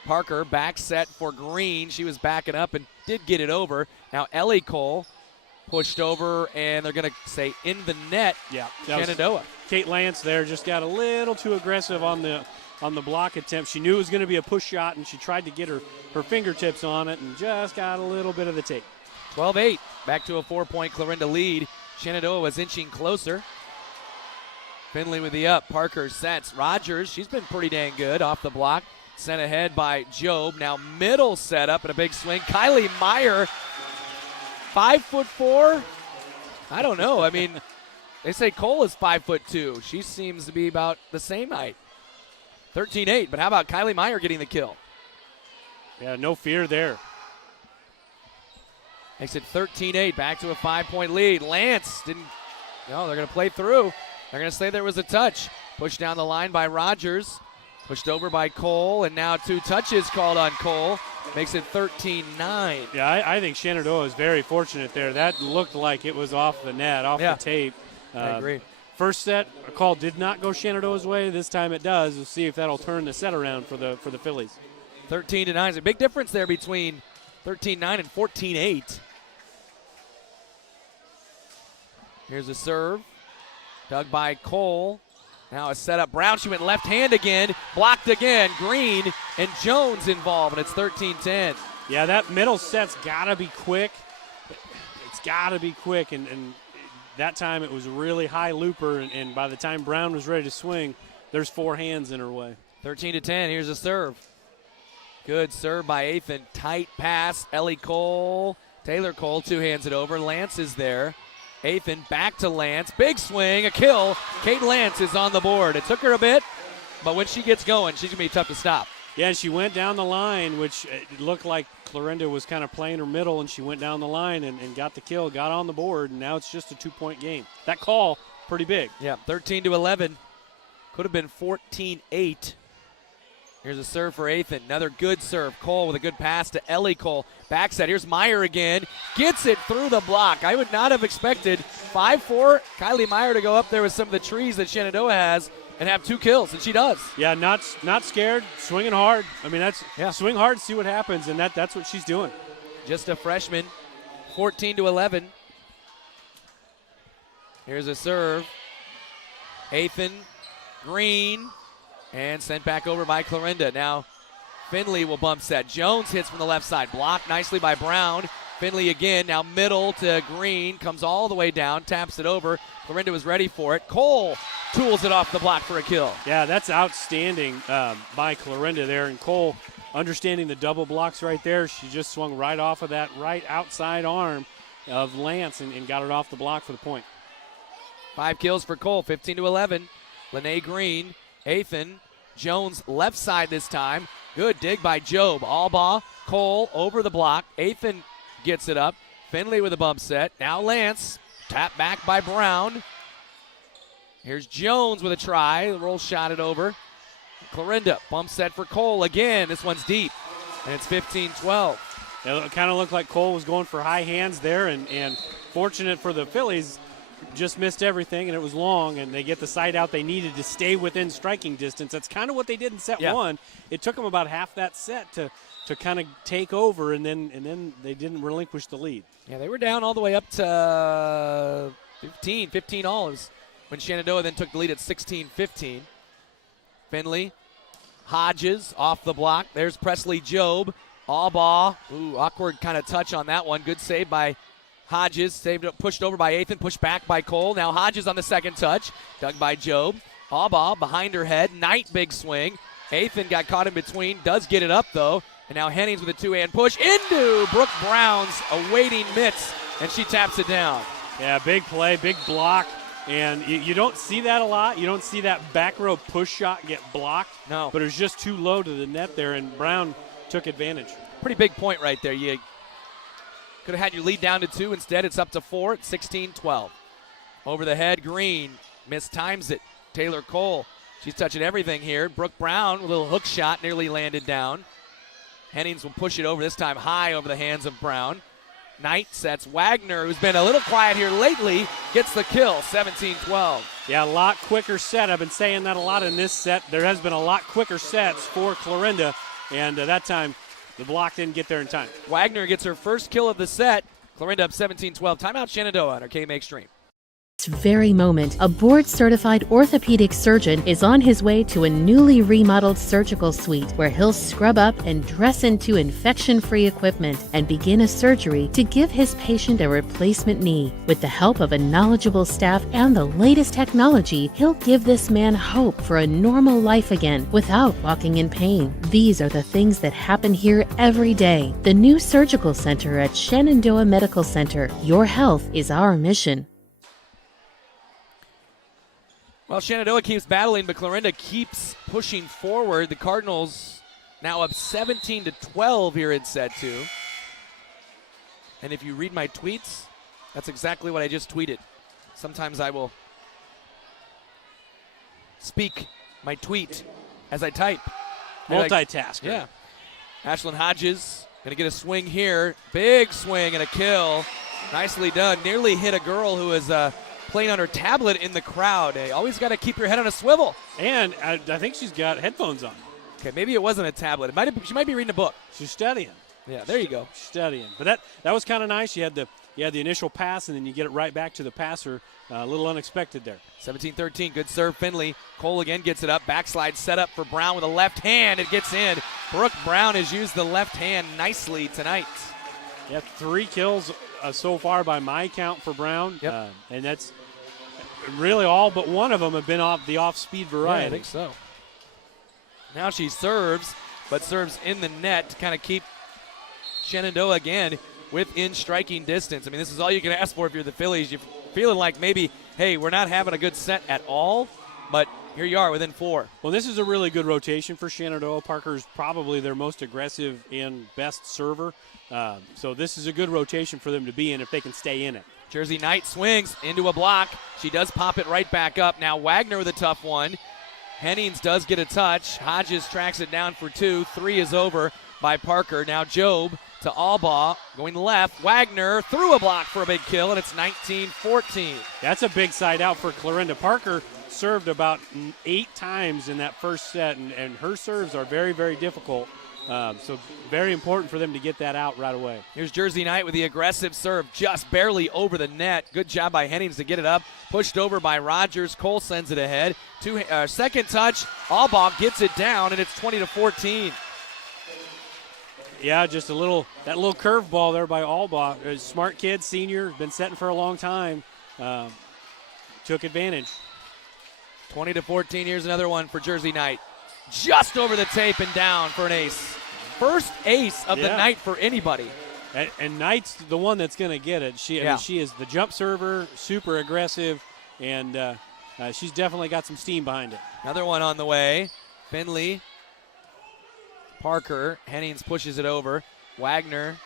Parker back set for Green. She was backing up and did get it over. Now Ellie Cole pushed over, and they're going to say in the net. Yeah, Shenandoah. Kate Lance there just got a little too aggressive on the block attempt. She knew it was going to be a push shot, and she tried to get her fingertips on it and just got a little bit of the tape. 12-8. Back to a 4-point Clarinda lead. Shenandoah was inching closer. Finley with the up. Parker sets. Rogers, she's been pretty dang good off the block. Sent ahead by Job. Now middle setup and a big swing. Kylie Meyer, 5'4". I don't know. I mean, they say Cole is 5'2". She seems to be about the same height. 13-8. But how about Kylie Meyer getting the kill? Yeah, no fear there. Makes it 13-8. Back to a 5-point lead. Lance didn't. No, they're going to play through. They're going to say there was a touch. Pushed down the line by Rogers. Pushed over by Cole, and now 2 touches called on Cole. Makes it 13-9. Yeah, I think Shenandoah is very fortunate there. That looked like it was off the net, off the tape. I agree. First set, a call did not go Shenandoah's way. This time it does. We'll see if that'll turn the set around for the Phillies. 13-9. There's a big difference there between 13-9 and 14-8. Here's a serve. Dug by Cole. Now a setup. Brown, she went left hand again. Blocked again. Green and Jones involved, and it's 13-10. Yeah, that middle set's got to be quick. It's got to be quick, and that time it was a really high looper, and by the time Brown was ready to swing, there's 4 hands in her way. 13-10. Here's a serve. Good serve by Athan. Tight pass. Ellie Cole. Taylor Cole 2 hands it over. Lance is there. Athan back to Lance. Big swing, a kill. Kate Lance is on the board. It took her a bit, but when she gets going, she's going to be tough to stop. Yeah, and she went down the line, which it looked like Clarinda was kind of playing her middle, and she went down the line and got the kill, got on the board, and now it's just a 2-point game. That call, pretty big. Yeah, 13-11. Could have been 14-8. Here's Here's a serve for Athan. Another good serve. Cole with a good pass to Ellie Cole. Back set. Here's Meyer again. Gets it through the block. I would not have expected 5'4" Kylie Meyer to go up there with some of the trees that Shenandoah has and have 2 kills, and she does. Yeah, not scared, swinging hard. I mean, swing hard, see what happens, and that's what she's doing. Just a freshman, 14-11. Here's a serve. Athan, Green, and sent back over by Clarinda. Now Finley will bump set. Jones hits from the left side. Blocked nicely by Brown. Finley again, now middle to Green. Comes all the way down, taps it over. Clarinda was ready for it. Cole tools it off the block for a kill. Yeah, that's outstanding by Clarinda there. And Cole understanding the double blocks right there. She just swung right off of that right outside arm of Lance and got it off the block for the point. 5 kills for Cole, 15-11. Lene Green, Athan, Jones left side this time. Good dig by Job. Albaugh, Cole over the block. Athan gets it up. Finley with a bump set. Now Lance, tap back by Brown. Here's Jones with a try. The roll shot it over. Clarinda, bump set for Cole again. This one's deep, and it's 15-12. It kind of looked like Cole was going for high hands there, and fortunate for the Phillies, just missed everything, and it was long, and they get the side out they needed to stay within striking distance. That's kind of what they did in set one. It took them about half that set to kind of take over, and then they didn't relinquish the lead. Yeah, they were down all the way up to 15 all when Shenandoah then took the lead at 16-15. Finley, Hodges off the block. There's Presley Job. Albaugh, awkward kind of touch on that one. Good save by Hodges, saved up, pushed over by Athan, pushed back by Cole. Now Hodges on the second touch, dug by Job. Albaugh behind her head. Knight big swing. Athan got caught in between, does get it up though. And now Hennings with a two-hand push into Brooke Brown's awaiting mitts, and she taps it down. Yeah, big play, big block. And you don't see that a lot. You don't see that back row push shot get blocked. No. But it was just too low to the net there, and Brown took advantage. Pretty big point right there. You could have had your lead down to 2. Instead, it's up to 4 at 16-12. Over the head, Green mistimes it. Taylor Cole, she's touching everything here. Brooke Brown, a little hook shot, nearly landed down. Hennings will push it over, this time high over the hands of Brown. Knight sets Wagner, who's been a little quiet here lately, gets the kill, 17-12. Yeah, a lot quicker set. I've been saying that a lot in this set. There has been a lot quicker sets for Clarinda, and that time the block didn't get there in time. Wagner gets her first kill of the set. Clarinda up 17-12. Timeout Shenandoah on our KMA Stream. This very moment, a board-certified orthopedic surgeon is on his way to a newly remodeled surgical suite where he'll scrub up and dress into infection-free equipment and begin a surgery to give his patient a replacement knee. With the help of a knowledgeable staff and the latest technology, he'll give this man hope for a normal life again without walking in pain. These are the things that happen here every day. The new surgical center at Shenandoah Medical Center. Your health is our mission. Well, Shenandoah keeps battling, but Clarinda keeps pushing forward. The Cardinals now up 17-12 here in set 2. And if you read my tweets, that's exactly what I just tweeted. Sometimes I will speak my tweet as I type. Multitasker. Yeah. Ashlyn Hodges going to get a swing here. Big swing and a kill. Nicely done. Nearly hit a girl who is playing on her tablet in the crowd. Hey, always got to keep your head on a swivel. And I think she's got headphones on. Okay, maybe it wasn't a tablet. She might be reading a book. She's studying. Yeah, there you go. Studying. But that was kind of nice. You had the initial pass, and then you get it right back to the passer. A little unexpected there. 17-13, good serve, Finley. Cole again gets it up. Backslide set up for Brown with a left hand. It gets in. Brooke Brown has used the left hand nicely tonight. Yeah, 3 kills so far by my count for Brown. Yep. And that's really all but one of them have been off the off-speed variety. Yeah, I think so. Now she serves, but serves in the net to kind of keep Shenandoah again within striking distance. I mean, this is all you can ask for if you're the Phillies. You're feeling like maybe, hey, we're not having a good set at all, but here you are within 4. Well, this is a really good rotation for Shenandoah. Parker's probably their most aggressive and best server. So this is a good rotation for them to be in if they can stay in it. Jersey Knight swings into a block. She does pop it right back up. Now Wagner with a tough one. Hennings does get a touch. Hodges tracks it down for 2. 3 is over by Parker. Now Job to Albaugh, going left. Wagner through a block for a big kill, and it's 19-14. That's a big side out for Clarinda. Parker served about 8 times in that first set, and her serves are very, very difficult. So very important for them to get that out right away. Here's Jersey Knight with the aggressive serve, just barely over the net. Good job by Hennings to get it up. Pushed over by Rogers. Cole sends it ahead. Second touch. Albaugh gets it down, and it's 20-14. Yeah, just that little curveball there by Albaugh. A smart kid, senior, been setting for a long time. Took advantage. 20-14. Here's another one for Jersey Knight. Just over the tape and down for an ace. First ace of the night for anybody. And Knight's the one that's going to get it. She is the jump server, super aggressive, and she's definitely got some steam behind it. Another one on the way. Finley, Parker, Hennings pushes it over. Wagner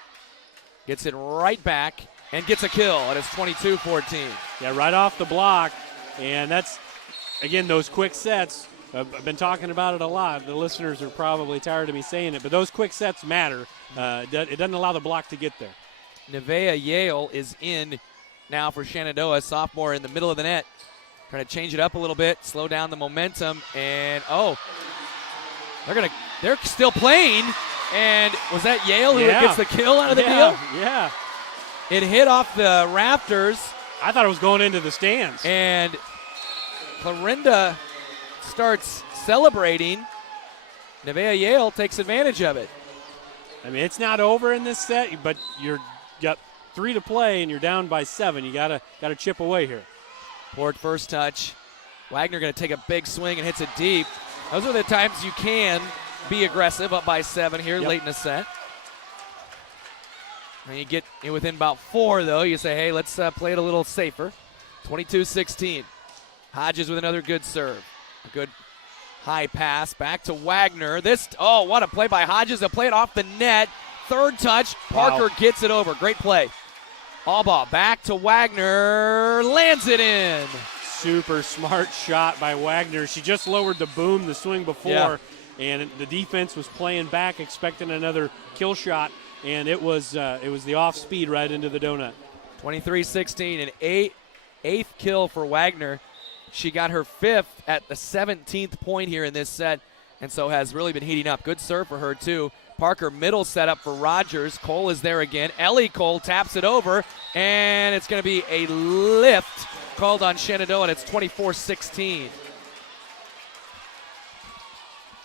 gets it right back and gets a kill, and it's 22-14. Yeah, right off the block, and that's, again, those quick sets. I've been talking about it a lot. The listeners are probably tired of me saying it, but those quick sets matter. It doesn't allow the block to get there. Nevaeh Yale is in now for Shenandoah, sophomore in the middle of the net. Trying to change it up a little bit, slow down the momentum, and they're still playing. And was that Yale who gets the kill out of the deal? Yeah. It hit off the rafters. I thought it was going into the stands. And Clarinda starts celebrating. Nevaeh Yale takes advantage of it. I mean, it's not over in this set, but you're got 3 to play and you're down by 7. You gotta chip away here. Port first touch. Wagner going to take a big swing and hits it deep. Those are the times you can be aggressive, up by 7 here late in the set. And you get within about 4, though. You say, hey, let's play it a little safer. 22-16. Hodges with another good serve. A good high pass back to Wagner. What a play by Hodges. They'll play it off the net. Third touch. Parker gets it over. Great play. Albaugh back to Wagner. Lands it in. Super smart shot by Wagner. She just lowered the boom, the swing before, and the defense was playing back, expecting another kill shot, and it was the off speed right into the donut. 23-16, an eighth kill for Wagner. She got her 5th at the 17th point here in this set, and so has really been heating up. Good serve for her, too. Parker middle setup for Rogers. Cole is there again. Ellie Cole taps it over, and it's going to be a lift called on Shenandoah, and it's 24-16.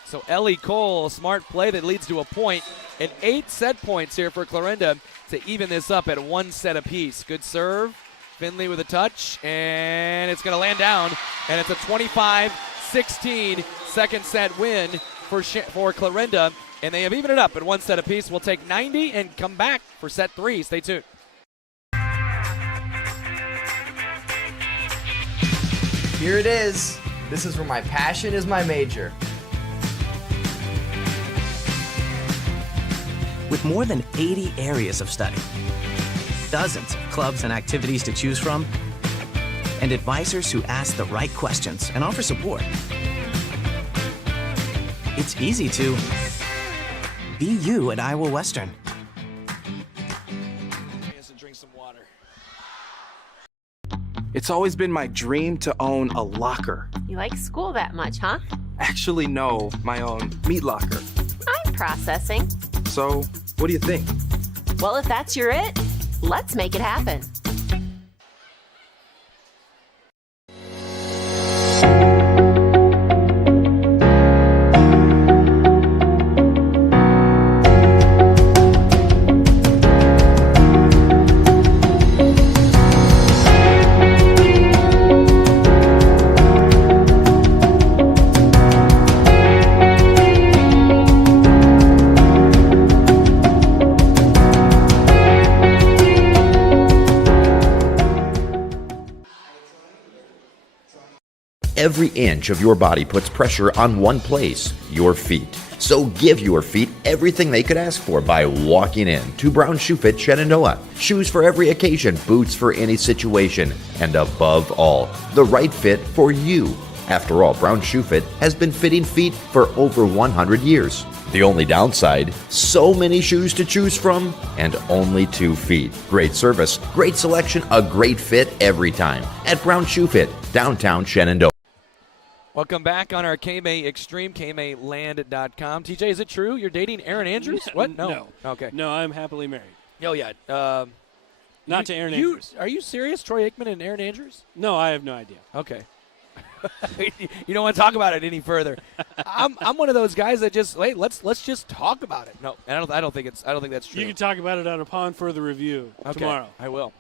So Ellie Cole, a smart play that leads to a point, and 8 set points here for Clarinda to even this up at 1 set apiece. Good serve. Finley with a touch, and it's going to land down, and it's a 25-16 second set win for Clarinda, and they have evened it up at 1 set apiece. We'll take 90 and come back for set 3. Stay tuned. Here it is. This is where my passion is my major. With more than 80 areas of study, dozens of clubs and activities to choose from, and advisors who ask the right questions and offer support, it's easy to be you at Iowa Western. Drink some water. It's always been my dream to own a locker. You like school that much, huh? Actually, no, my own meat locker. I'm processing. So, what do you think? Well, if that's your it, let's make it happen. Every inch of your body puts pressure on one place, your feet. So give your feet everything they could ask for by walking in to Brown Shoe Fit Shenandoah. Shoes for every occasion, boots for any situation, and above all, the right fit for you. After all, Brown Shoe Fit has been fitting feet for over 100 years. The only downside, so many shoes to choose from and only 2 feet. Great service, great selection, a great fit every time at Brown Shoe Fit, downtown Shenandoah. Welcome back on our KMA Extreme, KMAland.com. TJ, is it true you're dating Erin Andrews? What? No. Okay. No, I'm happily married. Oh, yeah. Not to Erin Andrews. Are you serious, Troy Aikman and Erin Andrews? No, I have no idea. Okay. You don't want to talk about it any further. I'm one of those guys that just let's just talk about it. No, I don't think that's true. You can talk about it on Upon Further Review tomorrow. I will.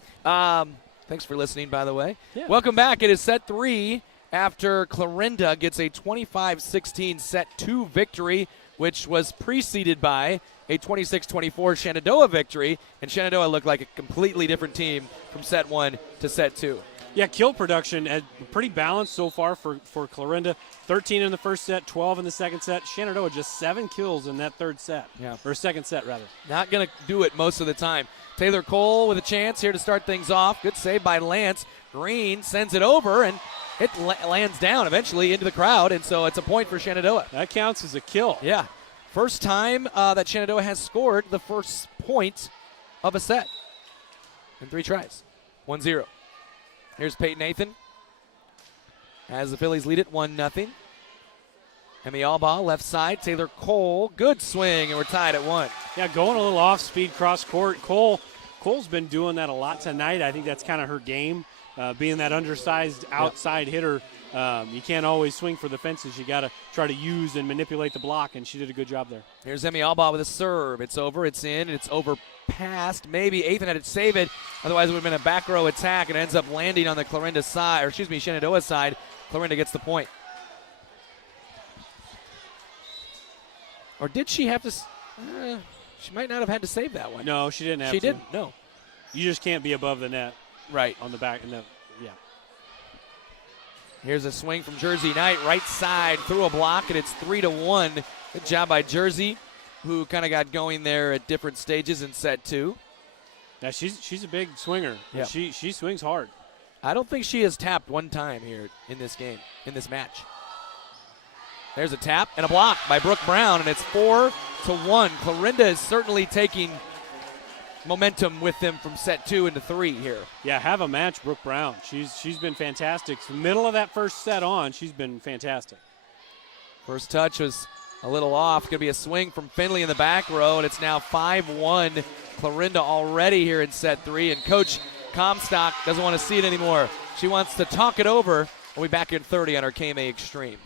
Thanks for listening, by the way. Yeah. Welcome back. It is set 3 after Clarinda gets a 25-16 set 2 victory, which was preceded by a 26-24 Shenandoah victory, and Shenandoah looked like a completely different team from set 1 to set 2. Yeah, kill production pretty balanced so far for Clarinda. 13 in the first set, 12 in the second set. Shenandoah just 7 kills in that third set. Yeah. Or second set, rather. Not going to do it most of the time. Taylor Cole with a chance here to start things off. Good save by Lance. Green sends it over, and it lands down eventually into the crowd, and so it's a point for Shenandoah. That counts as a kill. Yeah. First time that Shenandoah has scored the first point of a set in 3 tries. 1-0. Here's Peyton Nathan as the Phillies lead it 1-0. Emmy Albaugh, left side. Taylor Cole, good swing, and we're tied at 1. Yeah, going a little off-speed cross-court. Cole's been doing that a lot tonight. I think that's kind of her game, being that undersized outside hitter. You can't always swing for the fences. You got to try to use and manipulate the block, and she did a good job there. Here's Emmy Albaugh with a serve. It's over, it's in, it's overpassed. Maybe Ethan had to save it. Otherwise, it would have been a back row attack, and ends up landing on the Clarinda side, or excuse me, Shenandoah side. Clarinda gets the point. Or did she have to? She might not have had to save that one. No, she didn't have to. She didn't. No. You just can't be above the net. Right. On the back. Yeah. Here's a swing from Jersey Knight, right side, through a block, and it's 3-1. Good job by Jersey, who kind of got going there at different stages in set 2. Yeah, she's a big swinger. Yeah. She swings hard. I don't think she has tapped one time here in this game, in this match. There's a tap and a block by Brooke Brown, and it's 4-1. Clarinda is certainly taking momentum with them from set 2 into 3 here. Yeah, have a match, Brooke Brown. She's been fantastic. Middle of that first set on, she's been fantastic. First touch was a little off. Going to be a swing from Finley in the back row, and it's now 5-1. Clarinda already here in set 3, and Coach Comstock doesn't want to see it anymore. She wants to talk it over. We'll be back in 30 on our KMA Extreme.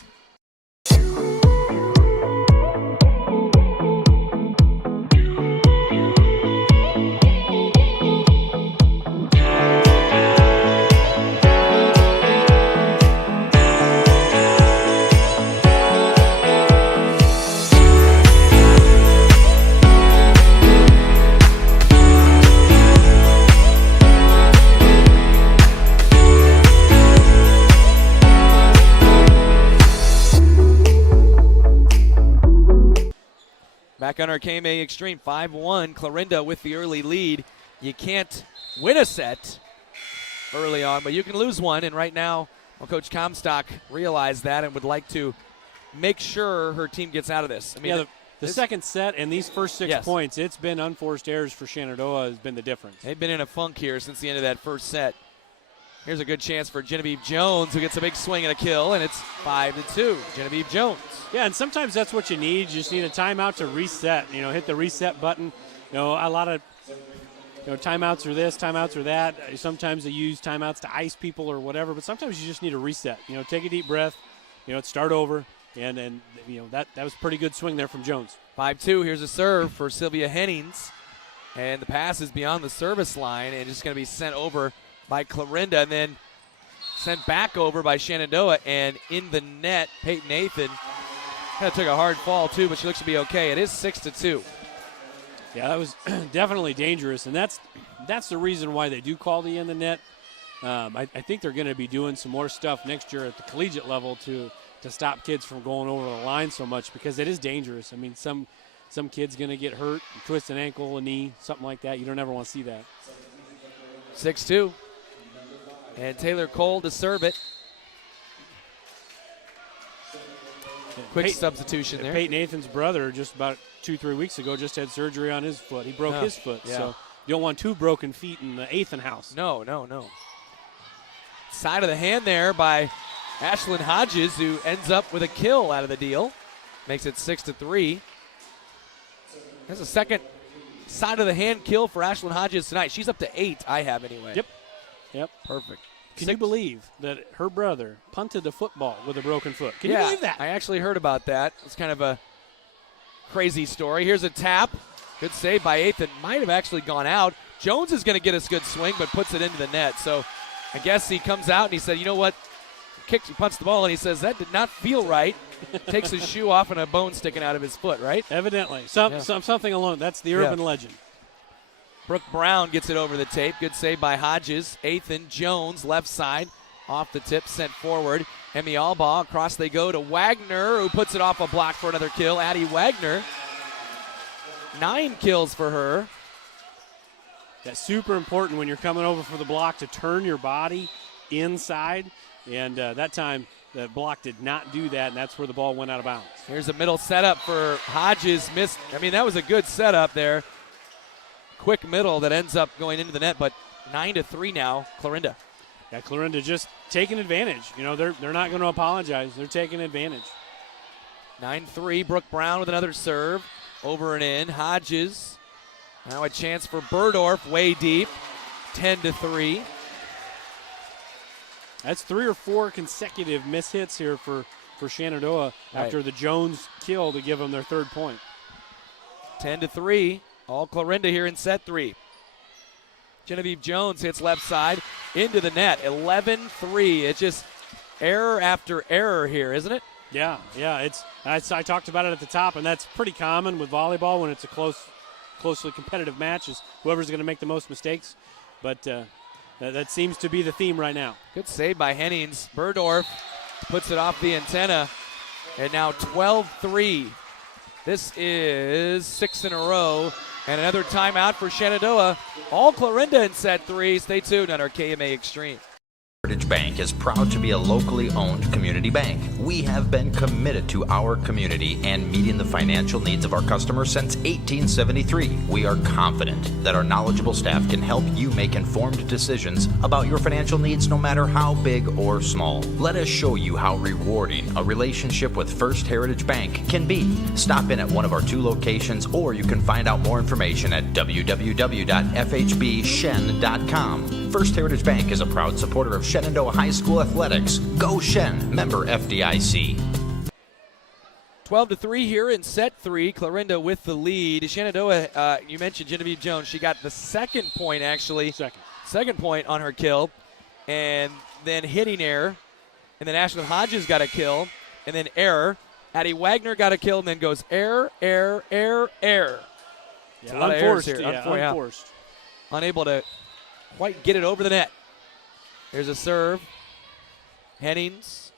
Back on our KMA Extreme, 5-1. Clarinda with the early lead. You can't win a set early on, but you can lose one. And right now, Coach Comstock realized that and would like to make sure her team gets out of this. I mean, yeah, the second set and these first 6 points, it's been unforced errors for Shenandoah has been the difference. They've been in a funk here since the end of that first set. Here's a good chance for Genevieve Jones, who gets a big swing and a kill, and it's 5-2. Genevieve Jones. Yeah, and sometimes that's what you need. You just need a timeout to reset. Hit the reset button. A lot of timeouts are this, timeouts are that. Sometimes they use timeouts to ice people or whatever, but sometimes you just need a reset. Take a deep breath. Start over, and that was a pretty good swing there from Jones. 5-2. Here's a serve for Sylvia Hennings, and the pass is beyond the service line and just going to be sent over by Clarinda, and then sent back over by Shenandoah, and in the net, Peyton Nathan kind of took a hard fall too, but she looks to be okay. It is 6-2. Yeah, that was definitely dangerous, and that's the reason why they do call the in the net. I think they're going to be doing some more stuff next year at the collegiate level to stop kids from going over the line so much, because it is dangerous. I mean, some kid's going to get hurt, twist an ankle, a knee, something like that. You don't ever want to see that. 6-2. And Taylor Cole to serve it. quick substitution there. Peyton Nathan's brother just about 2-3 weeks ago just had surgery on his foot. He broke his foot, so you don't want 2 broken feet in the Athan house. No. Side of the hand there by Ashlyn Hodges, who ends up with a kill out of the deal. Makes it 6-3. That's a second side of the hand kill for Ashlyn Hodges tonight. She's up to 8, I have anyway. Yep. Perfect. Can you believe that her brother punted a football with a broken foot? Can you believe that? I actually heard about that. It's kind of a crazy story. Here's a tap. Good save by Athan. Might have actually gone out. Jones is going to get a good swing, but puts it into the net. So I guess he comes out and he said, you know what? He punts the ball, and he says, that did not feel right. Takes his shoe off and a bone sticking out of his foot, right? Evidently. Something alone. That's the urban legend. Brooke Brown gets it over the tape. Good save by Hodges. Athan Jones, left side, off the tip, sent forward. Emmy Albaugh, across they go to Wagner, who puts it off a block for another kill. Addie Wagner, 9 kills for her. That's super important when you're coming over for the block to turn your body inside. And that time, the block did not do that, and that's where the ball went out of bounds. Here's a middle setup for Hodges. Missed. I mean, that was a good setup there. Quick middle that ends up going into the net, but 9-3 now, Clarinda. Yeah, Clarinda just taking advantage. You know, they're not going to apologize. They're taking advantage. 9-3, Brooke Brown with another serve. Over and in. Hodges. Now a chance for Burdorf, way deep. 10-3. That's 3 or 4 consecutive mishits here for Shenandoah after the Jones kill to give them their 3rd point. 10-3. All Clarinda here in set 3. Genevieve Jones hits left side into the net. 11-3. It's just error after error here, isn't it? Yeah. I talked about it at the top, and that's pretty common with volleyball when it's a closely competitive match. Is whoever's going to make the most mistakes. But that seems to be the theme right now. Good save by Hennings. Burdorf puts it off the antenna. And now 12-3. This is 6 in a row. And another timeout for Shenandoah. All Clarinda in set 3. Stay tuned on our KMA Extreme. Heritage Bank is proud to be a locally owned community bank. We have been committed to our community and meeting the financial needs of our customers since 1873. We are confident that our knowledgeable staff can help you make informed decisions about your financial needs no matter how big or small. Let us show you how rewarding a relationship with First Heritage Bank can be. Stop in at one of our 2 locations, or you can find out more information at www.fhbshen.com. First Heritage Bank is a proud supporter of Shenandoah High School athletics. Go Shen, member FDIC. 12-3 here in set 3. Clarinda with the lead. Shenandoah, you mentioned Genevieve Jones. She got the 2nd point, actually. Second point on her kill. And then hitting error. And then Ashlyn Hodges got a kill. And then error. Addie Wagner got a kill and then goes error. Yeah, A lot of errors here. Unforced. Unable to quite get it over the net. Here's a serve. Hennings.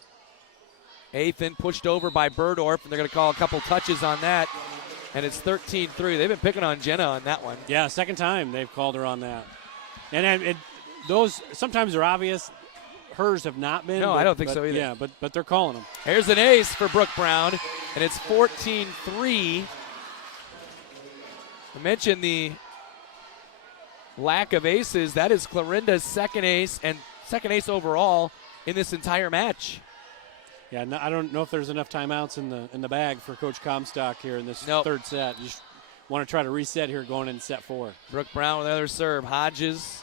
Athan pushed over by Burdorf, and they're going to call a couple touches on that. And it's 13-3. They've been picking on Jenna on that one. Yeah, 2nd time they've called her on that. And those sometimes are obvious. Hers have not been. No, I don't think so either. Yeah, but they're calling them. Here's an ace for Brooke Brown, and it's 14-3. I mentioned the lack of aces. That is Clarinda's 2nd ace and 2nd ace overall in this entire match. Yeah, I don't know if there's enough timeouts in the bag for Coach Comstock here in this 3rd set. You just want to try to reset here going into set 4. Brooke Brown with another serve. Hodges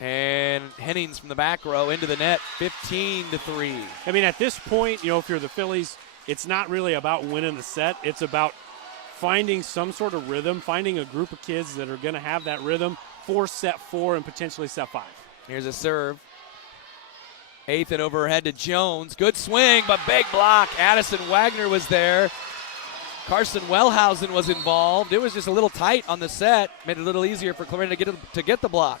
and Hennings from the back row into the net. 15-3. I mean, at this point, if you're the Phillies, it's not really about winning the set. It's about finding some sort of rhythm, finding a group of kids that are going to have that rhythm for set 4 and potentially set 5. Here's a serve. Athan overhead to Jones. Good swing, but big block. Addison Wagner was there. Carson Wellhausen was involved. It was just a little tight on the set. Made it a little easier for Clarinda to get the block.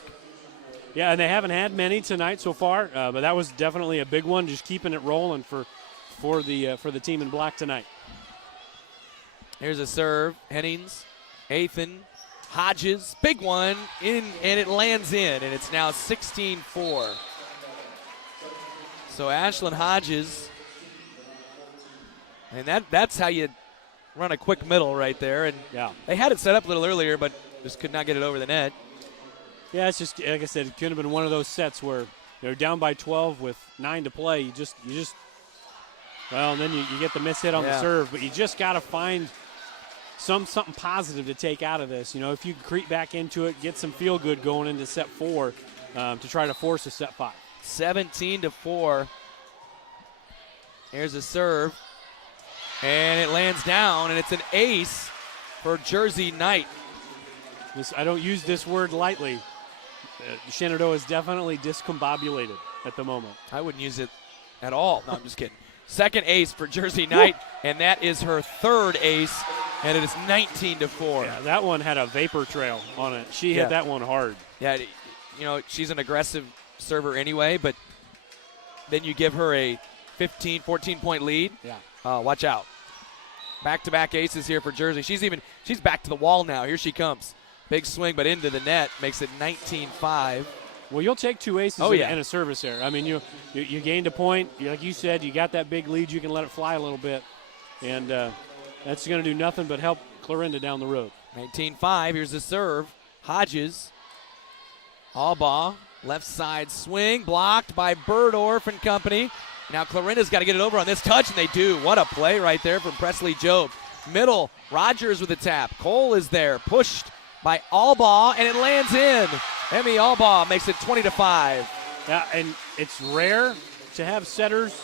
Yeah, and they haven't had many tonight so far, but that was definitely a big one, just keeping it rolling for the team in black tonight. Here's a serve. Hennings, Athan, Hodges, big one, in, and it lands in, and it's now 16-4. So Ashlyn Hodges And that's how you run a quick middle right there. And they had it set up a little earlier, but just could not get it over the net. Yeah, it's just, like I said, it could have been one of those sets where they're down by 12 with 9 to play. You just well, and then you get the miss hit on the serve, but you just got to find something positive to take out of this. You know, if you creep back into it, get some feel good going into set 4 to try to force a set 5. 17-4. Here's a serve, and it lands down, and it's an ace for Jersey Knight. I don't use this word lightly. Shenandoah is definitely discombobulated at the moment. I wouldn't use it at all. No, I'm just kidding. Second ace for Jersey Knight, and that is her third ace, and it is 19-4. Yeah, that one had a vapor trail on it. She hit that one hard. Yeah, you know, she's an aggressive server anyway, but then you give her a 15, 14-point lead. Yeah. Watch out. Back-to-back aces here for Jersey. She's back to the wall now. Here she comes. Big swing, but into the net. Makes it 19-5. Well, you'll take 2 aces and a service error. I mean, you gained a point. Like you said, you got that big lead. You can let it fly a little bit. And that's going to do nothing but help Clarinda down the road. 19-5. Here's the serve. Hodges. Allbaugh. Left side swing. Blocked by Burdorf and company. Now Clarinda's got to get it over on this touch, and they do. What a play right there from Presley Jobe. Middle. Rogers with a tap. Cole is there. Pushed by Allbaugh, and it lands in. Emmy Allbaugh makes it 20-5. Yeah, and it's rare to have setters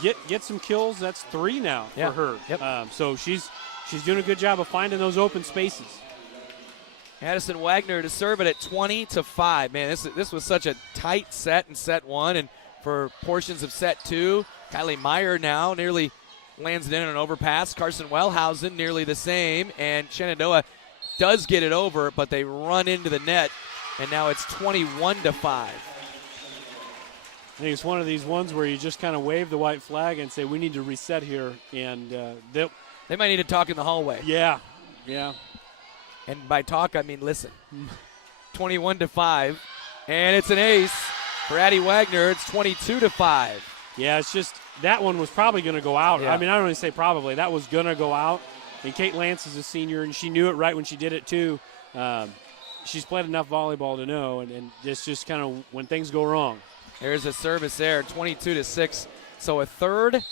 get some kills. That's 3 now for her. Yep. So she's doing a good job of finding those open spaces. Addison Wagner to serve it at 20-5. Man, this was such a tight set in set 1, and for portions of set 2, Kylie Meyer now nearly lands it in an overpass. Carson Wellhausen nearly the same, and Shenandoah does get it over, but they run into the net, and now it's 21-5. I think it's one of these ones where you just kind of wave the white flag and say, we need to reset here, and they might need to talk in the hallway. Yeah. And by talk, I mean listen. 21-5, and it's an ace for Addie Wagner. It's 22-5. Yeah, it's just that one was probably going to go out. Yeah. I mean, I don't even say probably. That was going to go out. And Kate Lance is a senior, and she knew it right when she did it, too. She's played enough volleyball to know, and it's just kind of when things go wrong. There's a service there, 22-6. So a third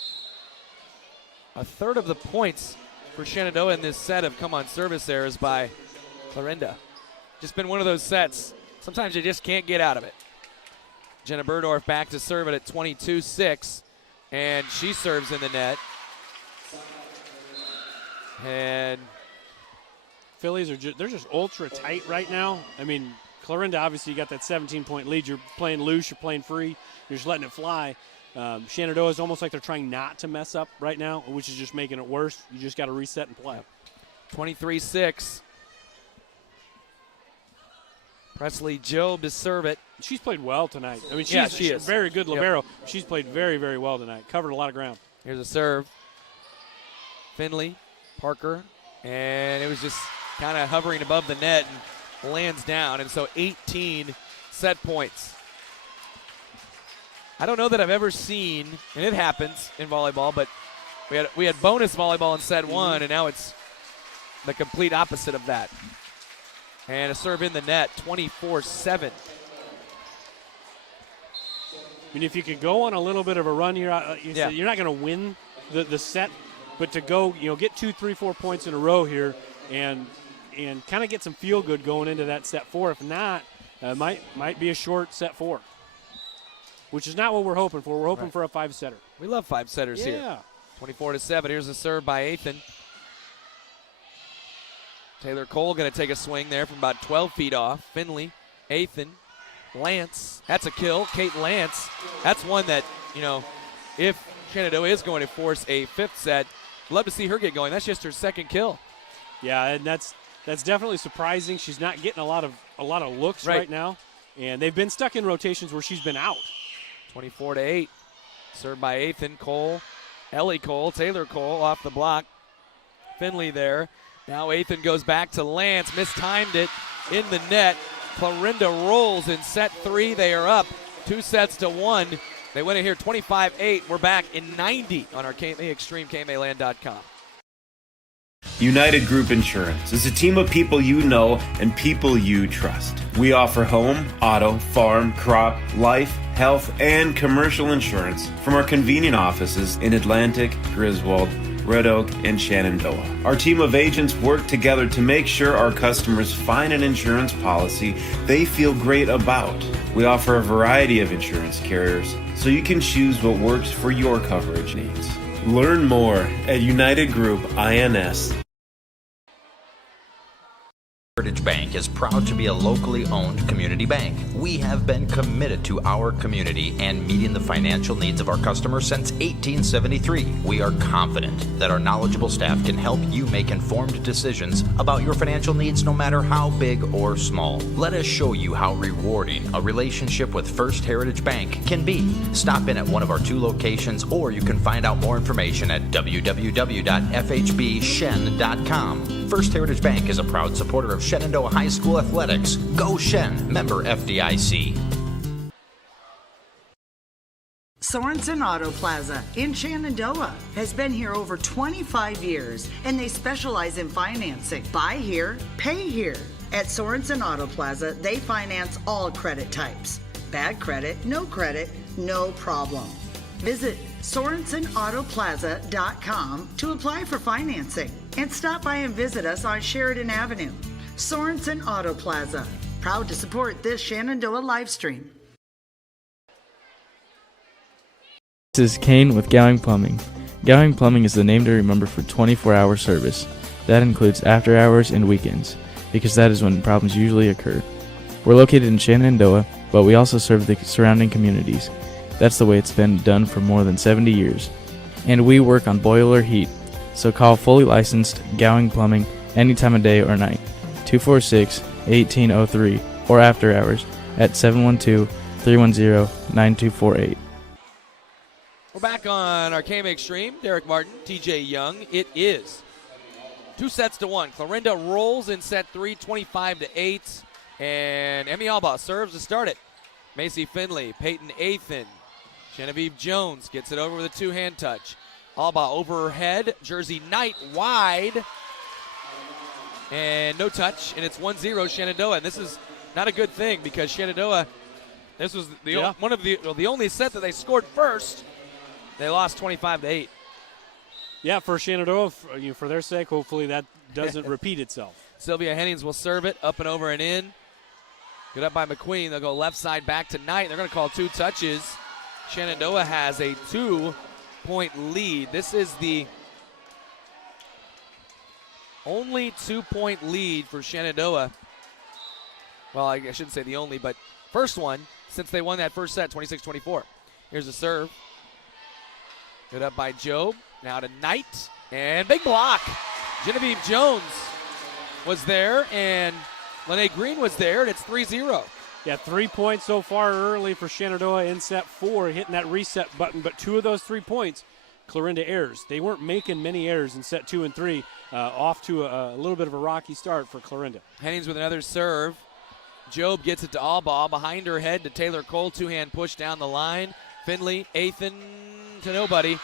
of the points for Shenandoah in this set have come on service errors by Clarinda. Just been one of those sets. Sometimes you just can't get out of it. Jenna Burdorf back to serve it at 22-6, and she serves in the net. And Phillies they're just ultra tight right now. I mean, Clarinda obviously got that 17-point lead. You're playing loose, you're playing free, you're just letting it fly. Shenandoah is almost like they're trying not to mess up right now, which is just making it worse. You just got to reset and play. 23-6. Presley Jobe to serve it. She's played well tonight. I mean, she's a very good libero. Yep. She's played very, very well tonight. Covered a lot of ground. Here's a serve. Finley, Parker, and it was just kind of hovering above the net and lands down. And so 18 set points. I don't know that I've ever seen, and it happens in volleyball, but we had bonus volleyball in set 1, and now it's the complete opposite of that. And a serve in the net, 24-7. I mean, if you could go on a little bit of a run here, you're not going to win the set, but to go, get 2, 3, 4 points in a row here and kind of get some feel good going into that set 4. If not, might be a short set 4, which is not what we're hoping for. We're hoping for a 5-setter. We love 5-setters here. 24-7. Here's a serve by Athan. Taylor Cole going to take a swing there from about 12 feet off. Finley, Athan, Lance. That's a kill. Kate Lance. That's one that, if Shenandoah is going to force a 5th set, love to see her get going. That's just her 2nd kill. Yeah, and that's definitely surprising. She's not getting a lot of looks right now, and they've been stuck in rotations where she's been out. 24-8. Served by Athan, Cole, Ellie Cole, Taylor Cole off the block. Finley there. Now Athan goes back to Lance, mistimed it in the net. Clarinda rolls in set 3. They are up 2-1. They win it here 25-8. We're back in 90 on our KMA Extreme, KMAland.com. United Group Insurance is a team of people you know and people you trust. We offer home, auto, farm, crop, life, health, and commercial insurance from our convenient offices in Atlantic, Griswold, Red Oak, and Shenandoah. Our team of agents work together to make sure our customers find an insurance policy they feel great about. We offer a variety of insurance carriers, so you can choose what works for your coverage needs. Learn more at United Group INS. Heritage Bank is proud to be a locally owned community bank. We have been committed to our community and meeting the financial needs of our customers since 1873. We are confident that our knowledgeable staff can help you make informed decisions about your financial needs no matter how big or small. Let us show you how rewarding a relationship with First Heritage Bank can be. Stop in at one of our 2 locations, or you can find out more information at www.fhbshen.com. First Heritage Bank is a proud supporter of Shenandoah High School athletics. Go Shen, member FDIC. Sorensen Auto Plaza in Shenandoah has been here over 25 years, and they specialize in financing. Buy here, pay here. At Sorensen Auto Plaza, they finance all credit types. Bad credit, no problem. Visit SorensenAutoplaza.com to apply for financing, and stop by and visit us on Sheridan Avenue. Sorensen Auto Plaza, proud to support this Shenandoah live stream. This is Kane with Gowing Plumbing. Gowing Plumbing is the name to remember for 24-hour service. That includes after hours and weekends, because that is when problems usually occur. We're located in Shenandoah, but we also serve the surrounding communities. That's the way it's been done for more than 70 years. And we work on boiler heat, so call fully licensed Gowing Plumbing any time of day or night. 246-1803 or after hours at 712-310-9248. We're back on our KMA Extreme. Derek Martin, TJ Young. It is 2-1. Clarinda rolls in set 3, 25-8. And Emmy Alba serves to start it. Macy Finley, Peyton Athan, Genevieve Jones gets it over with a 2-hand touch. Alba over her head. Jersey Knight wide. And no touch, and it's 1-0 Shenandoah. And this is not a good thing, because Shenandoah, this was the only set that they scored first. They lost 25-8. Yeah, for Shenandoah, for their sake, hopefully that doesn't repeat itself. Sylvia Hennings will serve it up and over and in. Good up by McQueen. They'll go left side back to Knight. They're going to call 2 touches. Shenandoah has a 2-point lead. This is the only 2-point lead for Shenandoah. Well, I shouldn't say the only, but first one since they won that first set, 26-24. Here's a serve. Good up by Job. Now to Knight. And big block. Genevieve Jones was there, and Lene Green was there, and it's 3-0. Yeah, 3 points so far early for Shenandoah in set 4, hitting that reset button, but 2 of those 3 points, Clarinda errors. They weren't making many errors in set 2 and 3, off to a little bit of a rocky start for Clarinda. Hennings with another serve. Job gets it to Alba, behind her head to Taylor Cole, 2-hand push down the line. Finley, Athan to nobody.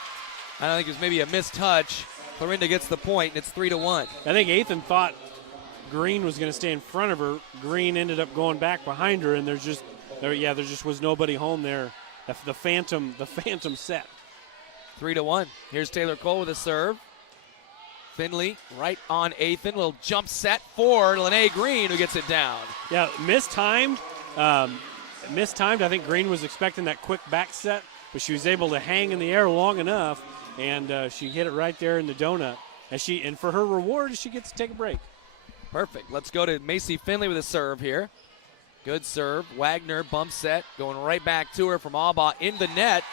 I don't think it was maybe a missed touch. Clarinda gets the point, and it's 3-1. I think Athan thought Green was going to stay in front of her. Green ended up going back behind her, and there just was nobody home there. The phantom set. 3-1. Here's Taylor Cole with a serve. Finley right on Athan. Little jump set for Lene Green, who gets it down. Yeah, mistimed. I think Green was expecting that quick back set, but she was able to hang in the air long enough, and she hit it right there in the donut. And for her reward, she gets to take a break. Perfect. Let's go to Macy Finley with a serve here. Good serve. Wagner bump set, going right back to her from Alba in the net.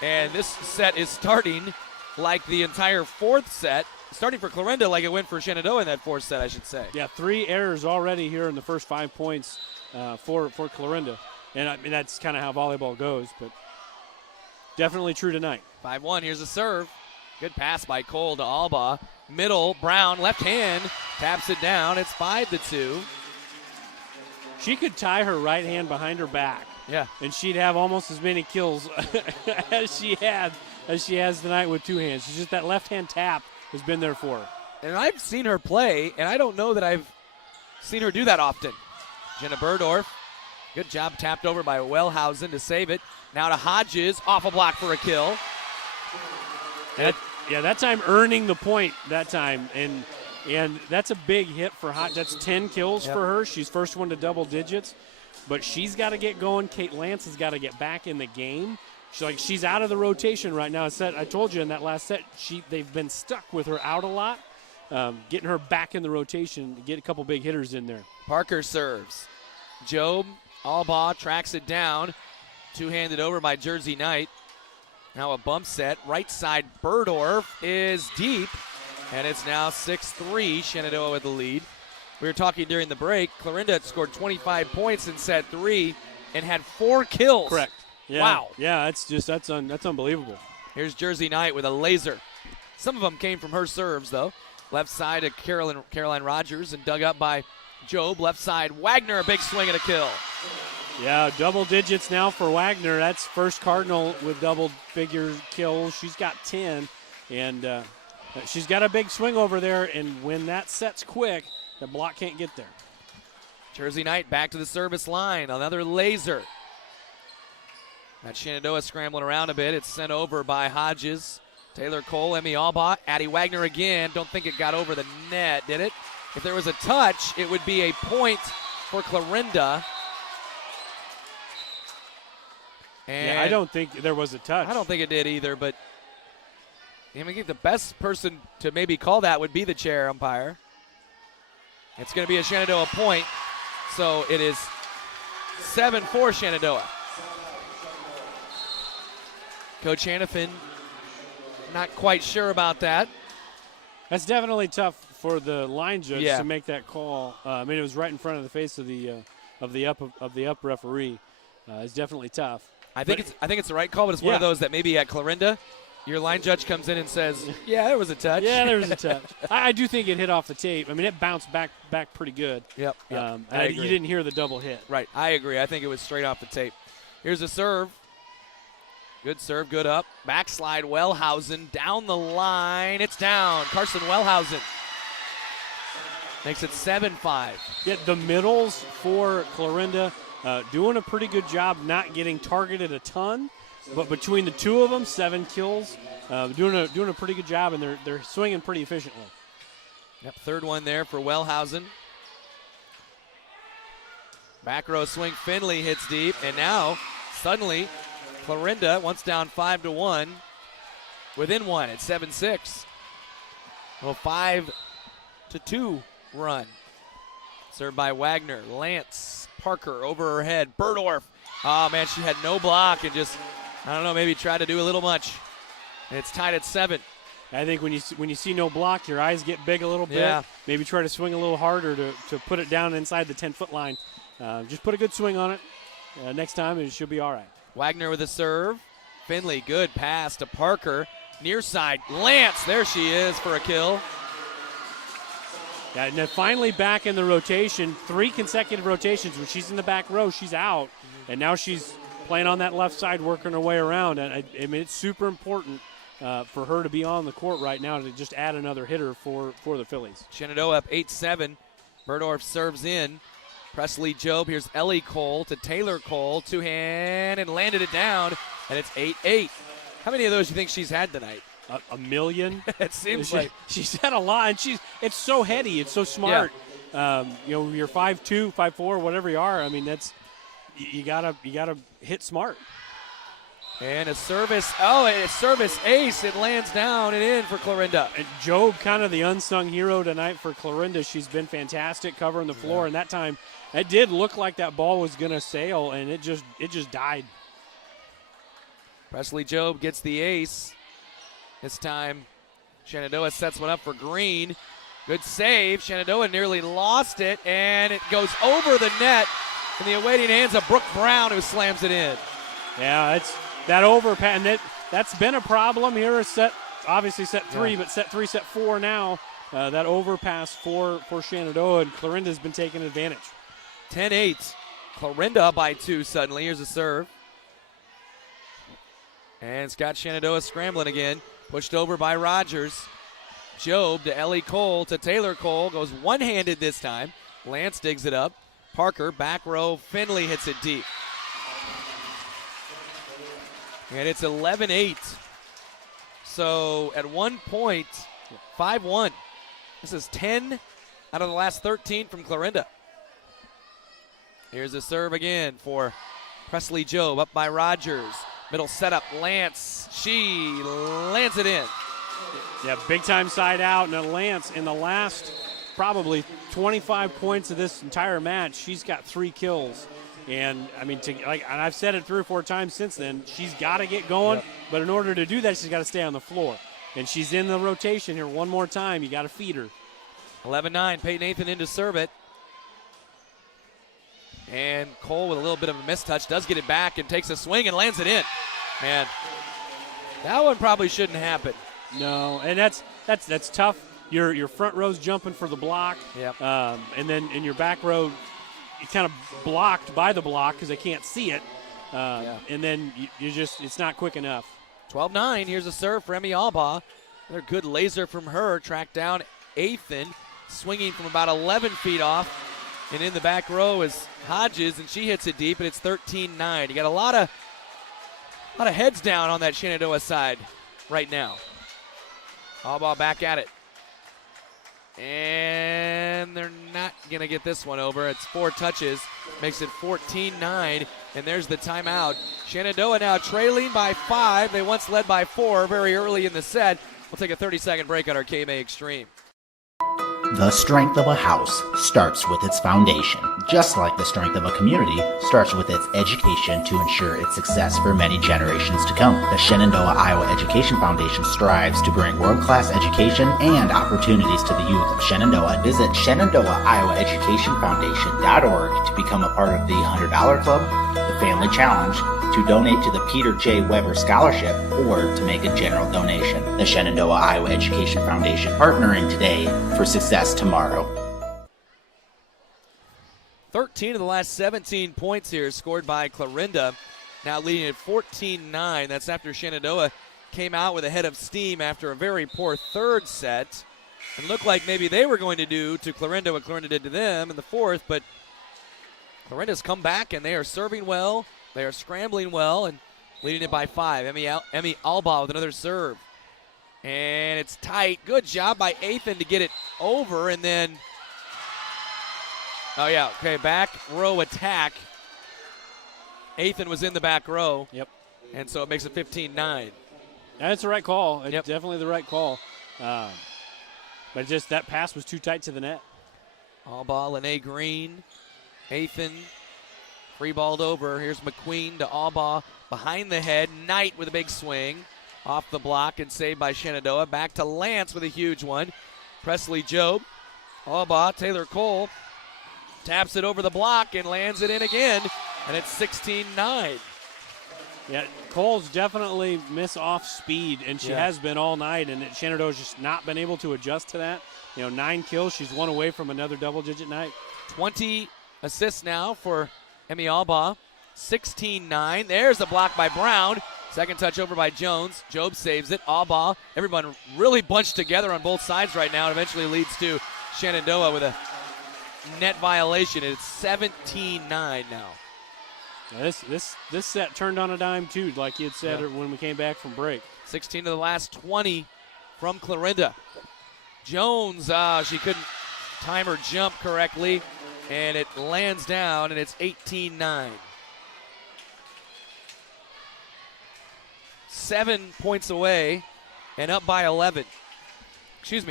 And this set is starting like the entire fourth set. Starting for Clarinda like it went for Shenandoah in that fourth set, I should say. Yeah, 3 errors already here in the first 5 points for Clarinda. And I mean, that's kind of how volleyball goes, but definitely true tonight. 5-1, here's a serve. Good pass by Cole to Alba. Middle, Brown, left hand, taps it down. It's 5-2. She could tie her right hand behind her back Yeah. and she'd have almost as many kills as she has tonight with two hands. She's just that left-hand tap has been there for her. And I've seen her play, and I don't know that I've seen her do that often. Jenna Burdorf, good job tapped over by Wellhausen to save it. Now to Hodges, off a block for a kill. That time earning the point that time, and that's a big hit for Hodges. That's 10 kills for her. She's first one to double digits, but she's got to get going. Kate Lance has got to get back in the game. She's out of the rotation right now. I told you in that last set, they've been stuck with her out a lot. Getting her back in the rotation, get a couple big hitters in there. Parker serves. Job, Albaugh tracks it down. Two-handed over by Jersey Knight. Now a bump set. Right side, Burdorf is deep, and it's now 6-3, Shenandoah with the lead. We were talking during the break. Clarinda had scored 25 points in set 3 and had 4 kills. Correct. Yeah. Wow. Yeah, that's unbelievable. Here's Jersey Knight with a laser. Some of them came from her serves, though. Left side to Caroline Rogers and dug up by Job. Left side, Wagner, a big swing and a kill. Yeah, double digits now for Wagner. That's first Cardinal with double-figure kills. She's got 10, and she's got a big swing over there, and when that set's quick, the block can't get there. Jersey Knight back to the service line. Another laser. That Shenandoah scrambling around a bit. It's sent over by Hodges. Taylor Cole, Emmy Albaugh, Addie Wagner again. Don't think it got over the net, did it? If there was a touch, it would be a point for Clarinda. And I don't think there was a touch. I don't think it did either, but I think the best person to maybe call that would be the chair umpire. It's going to be a Shenandoah point, so it is 7-4 Shenandoah. Coach Hannafin not quite sure about that. That's definitely tough for the line judge to make that call. It was right in front of the face of the up referee. It's definitely tough. I think it's the right call, but it's one of those that maybe at Clarinda, your line judge comes in and says, "Yeah, there was a touch." Yeah, there was a touch. I do think it hit off the tape. it bounced back pretty good. Yep. You didn't hear the double hit. Right. I agree. I think it was straight off the tape. Here's a serve. Good serve, good up. Backslide, Wellhausen down the line. It's down. Carson Wellhausen makes it 7-5. Yeah, the middles for Clarinda doing a pretty good job not getting targeted a ton, but between the two of them, 7 kills, doing a pretty good job, and they're swinging pretty efficiently. Yep, third one there for Wellhausen. Back row swing, Finley hits deep, and now suddenly Clarinda, once down 5-1, within one at 7-6. Well, 5-2 run. Served by Wagner. Lance Parker over her head. Burdorf. Oh, man, she had no block and just, I don't know, maybe tried to do a little much. And it's tied at 7. I think when you see no block, your eyes get big a little bit. Yeah. Maybe try to swing a little harder to put it down inside the 10-foot line. Just put a good swing on it. Next time, it should be all right. Wagner with a serve. Finley, good pass to Parker. Near side, Lance, there she is for a kill. Yeah, and then finally back in the rotation, 3 consecutive rotations. When she's in the back row, she's out. And now she's playing on that left side, working her way around. And it's super important for her to be on the court right now to just add another hitter for the Phillies. Shenandoah up 8-7. Burdorf serves in. Presley Job, here's Ellie Cole to Taylor Cole, two-hand, and landed it down, and it's 8-8. How many of those do you think she's had tonight? A million. It seems like. She's had a lot, and it's so heady. It's so smart. Yeah. You're 5'2", 5'4", whatever you are. That's you gotta hit smart. And a service ace. It lands down and in for Clarinda. And Job, kind of the unsung hero tonight for Clarinda. She's been fantastic covering the floor, and that time it did look like that ball was going to sail, and it just died. Presley Job gets the ace. This time Shenandoah sets one up for Green. Good save. Shenandoah nearly lost it, and it goes over the net in the awaiting hands of Brooke Brown, who slams it in. Yeah, it's that overpass, and that's been a problem here. Obviously set 3, but set 3, set 4 now. That overpass for Shenandoah, and Clarinda's been taking advantage. 10-8. Clarinda by 2 suddenly. Here's a serve. And Scott Shenandoah scrambling again. Pushed over by Rogers. Job to Ellie Cole to Taylor Cole. Goes one-handed this time. Lance digs it up. Parker, back row. Finley hits it deep. And it's 11-8. So at one point, 5-1. This is 10 out of the last 13 from Clarinda. Here's a serve again for Presley Job, up by Rogers. Middle setup, Lance. She lands it in. Yeah, big time side out, and Lance in the last probably 25 points of this entire match, she's got 3 kills. And I mean, and I've said it 3 or 4 times since then, she's got to get going, but in order to do that, she's got to stay on the floor. And she's in the rotation here one more time. You got to feed her. 11-9, Peyton Nathan in to serve it. And Cole with a little bit of a mistouch does get it back and takes a swing and lands it in. Man, that one probably shouldn't happen. No, and that's tough. Your front row's jumping for the block. Yep. And then in your back row, it's kind of blocked by the block because they can't see it. And then you just, it's not quick enough. 12-9, here's a serve for Emmy Albaugh. Another good laser from her, tracked down Athan, swinging from about 11 feet off. And in the back row is Hodges, and she hits it deep, and it's 13-9. You got a lot of heads down on that Shenandoah side right now. Albaugh back at it. And they're not going to get this one over. It's 4 touches, makes it 14-9, and there's the timeout. Shenandoah now trailing by 5. They once led by 4 very early in the set. We'll take a 30-second break on our KMA Extreme. The strength of a house starts with its foundation. Just like the strength of a community starts with its education to ensure its success for many generations to come. The Shenandoah Iowa Education Foundation strives to bring world-class education and opportunities to the youth of Shenandoah. Visit ShenandoahIowaEducationFoundation.org to become a part of the $100 Club, the Family Challenge, to donate to the Peter J. Weber Scholarship, or to make a general donation. The Shenandoah Iowa Education Foundation, partnering today for success tomorrow. 13 of the last 17 points here scored by Clarinda, now leading at 14-9. That's after Shenandoah came out with a head of steam after a very poor third set. And looked like maybe they were going to do to Clarinda what Clarinda did to them in the fourth, but Clarinda's come back and they are serving well. They are scrambling well and leading it by 5. Emmy Albaugh with another serve. And it's tight. Good job by Athan to get it over. And then, back row attack. Athan was in the back row. Yep. And so it makes it 15-9. That's the right call. It's definitely the right call. But just that pass was too tight to the net. Albaugh, Lene Green, Athan. Free-balled over. Here's McQueen to Albaugh. Behind the head. Knight with a big swing. Off the block and saved by Shenandoah. Back to Lance with a huge one. Presley Job. Albaugh, Taylor Cole. Taps it over the block and lands it in again. And it's 16-9. Yeah, Cole's definitely miss off speed, and she has been all night, and Shenandoah's just not been able to adjust to that. 9 kills. She's 1 away from another double-digit night. 20 assists now for Emmy Albaugh. 16-9. There's the block by Brown. Second touch over by Jones. Job saves it. Albaugh. Everyone really bunched together on both sides right now. It eventually leads to Shenandoah with a net violation. It's 17-9 now. Yeah, this set turned on a dime too, like you had said when we came back from break. 16 of the last 20 from Clarinda. Jones, she couldn't time her jump correctly, and it lands down, and it's 18-9. 7 points away and up by 11.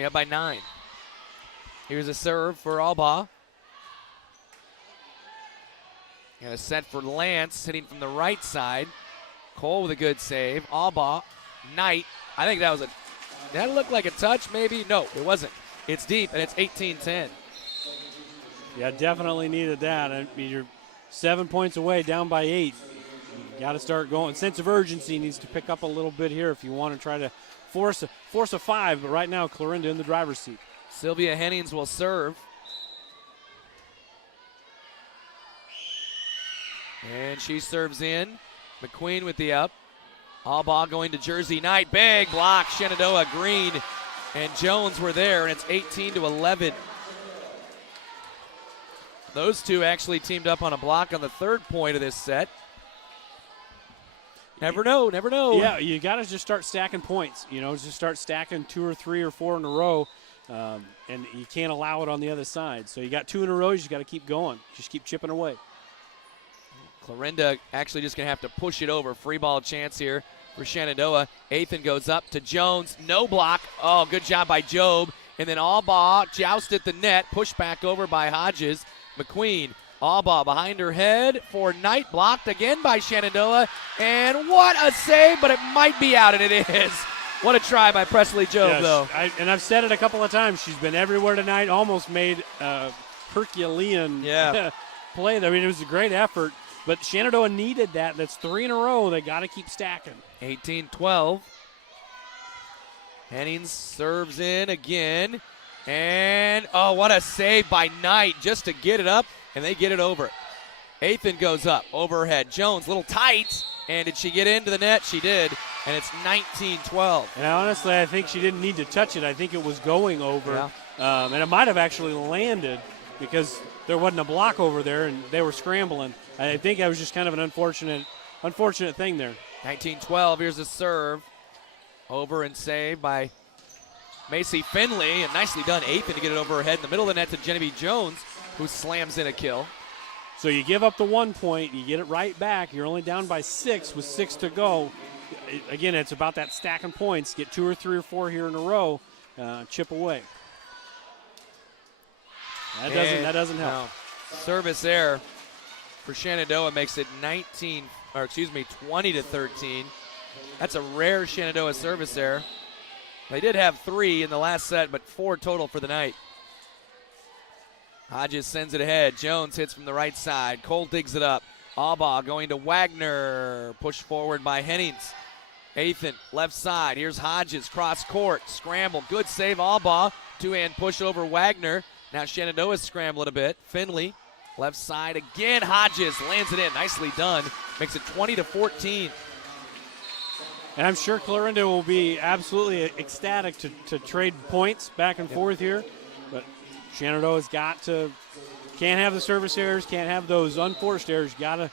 Up by 9. Here's a serve for Albaugh. And a set for Lance, hitting from the right side. Cole with a good save. Albaugh, Knight. I think that looked like a touch, maybe? No, it wasn't. It's deep, and it's 18-10. Yeah, definitely needed that. I mean, you're 7 points away, down by 8. You got to start going. Sense of urgency needs to pick up a little bit here if you want to try to force a 5. But right now, Clarinda in the driver's seat. Sylvia Hennings will serve. And she serves in. McQueen with the up. All ball going to Jersey Knight. Big block. Shenandoah, Green, and Jones were there, and it's 18-11. Those two actually teamed up on a block on the third point of this set. Never know, never know. Yeah, you got to just start stacking points. Just start stacking 2 or 3 or 4 in a row, and you can't allow it on the other side. So you got 2 in a row, you just got to keep going. Just keep chipping away. Clarinda actually just going to have to push it over. Free ball chance here for Shenandoah. Athan goes up to Jones. No block. Oh, good job by Job. And then Albaugh joust at the net. Pushed back over by Hodges. McQueen. Albaugh behind her head for Knight. Blocked again by Shenandoah. And what a save, but it might be out, and it is. What a try by Presley Job, though. I've said it a couple of times. She's been everywhere tonight. Almost made Herculean play. I mean, it was a great effort. But Shenandoah needed that. That's 3 in a row. They got to keep stacking. 18-12. Hennings serves in again. And, oh, what a save by Knight just to get it up, and they get it over. Athan goes up, overhead. Jones, little tight. And did she get into the net? She did. And it's 19-12. And honestly, I think she didn't need to touch it. I think it was going over. Yeah. And it might have actually landed because there wasn't a block over there, and they were scrambling. I think that was just kind of an unfortunate thing there. 19-12, here's a serve. Over and saved by Macy Finley, and nicely done, Athan, to get it over her head in the middle of the net to Genevieve Jones, who slams in a kill. So you give up the 1 point, you get it right back. You're only down by 6 with 6 to go. Again, it's about that stacking points. Get 2 or 3 or 4 here in a row, chip away. That doesn't help. No. Service error for Shenandoah makes it 20-13. That's a rare Shenandoah service error. They did have 3 in the last set, but 4 total for the night. Hodges sends it ahead. Jones hits from the right side. Cole digs it up. Albaugh going to Wagner. Pushed forward by Hennings. Athan, left side. Here's Hodges, cross court. Scramble. Good save, Albaugh. Two-hand push over Wagner. Now Shenandoah's scrambling a bit. Finley, left side again. Hodges lands it in. Nicely done. Makes it 20-14. And I'm sure Clarinda will be absolutely ecstatic to trade points back and forth here. But Shenandoah's can't have the service errors, can't have those unforced errors. Got to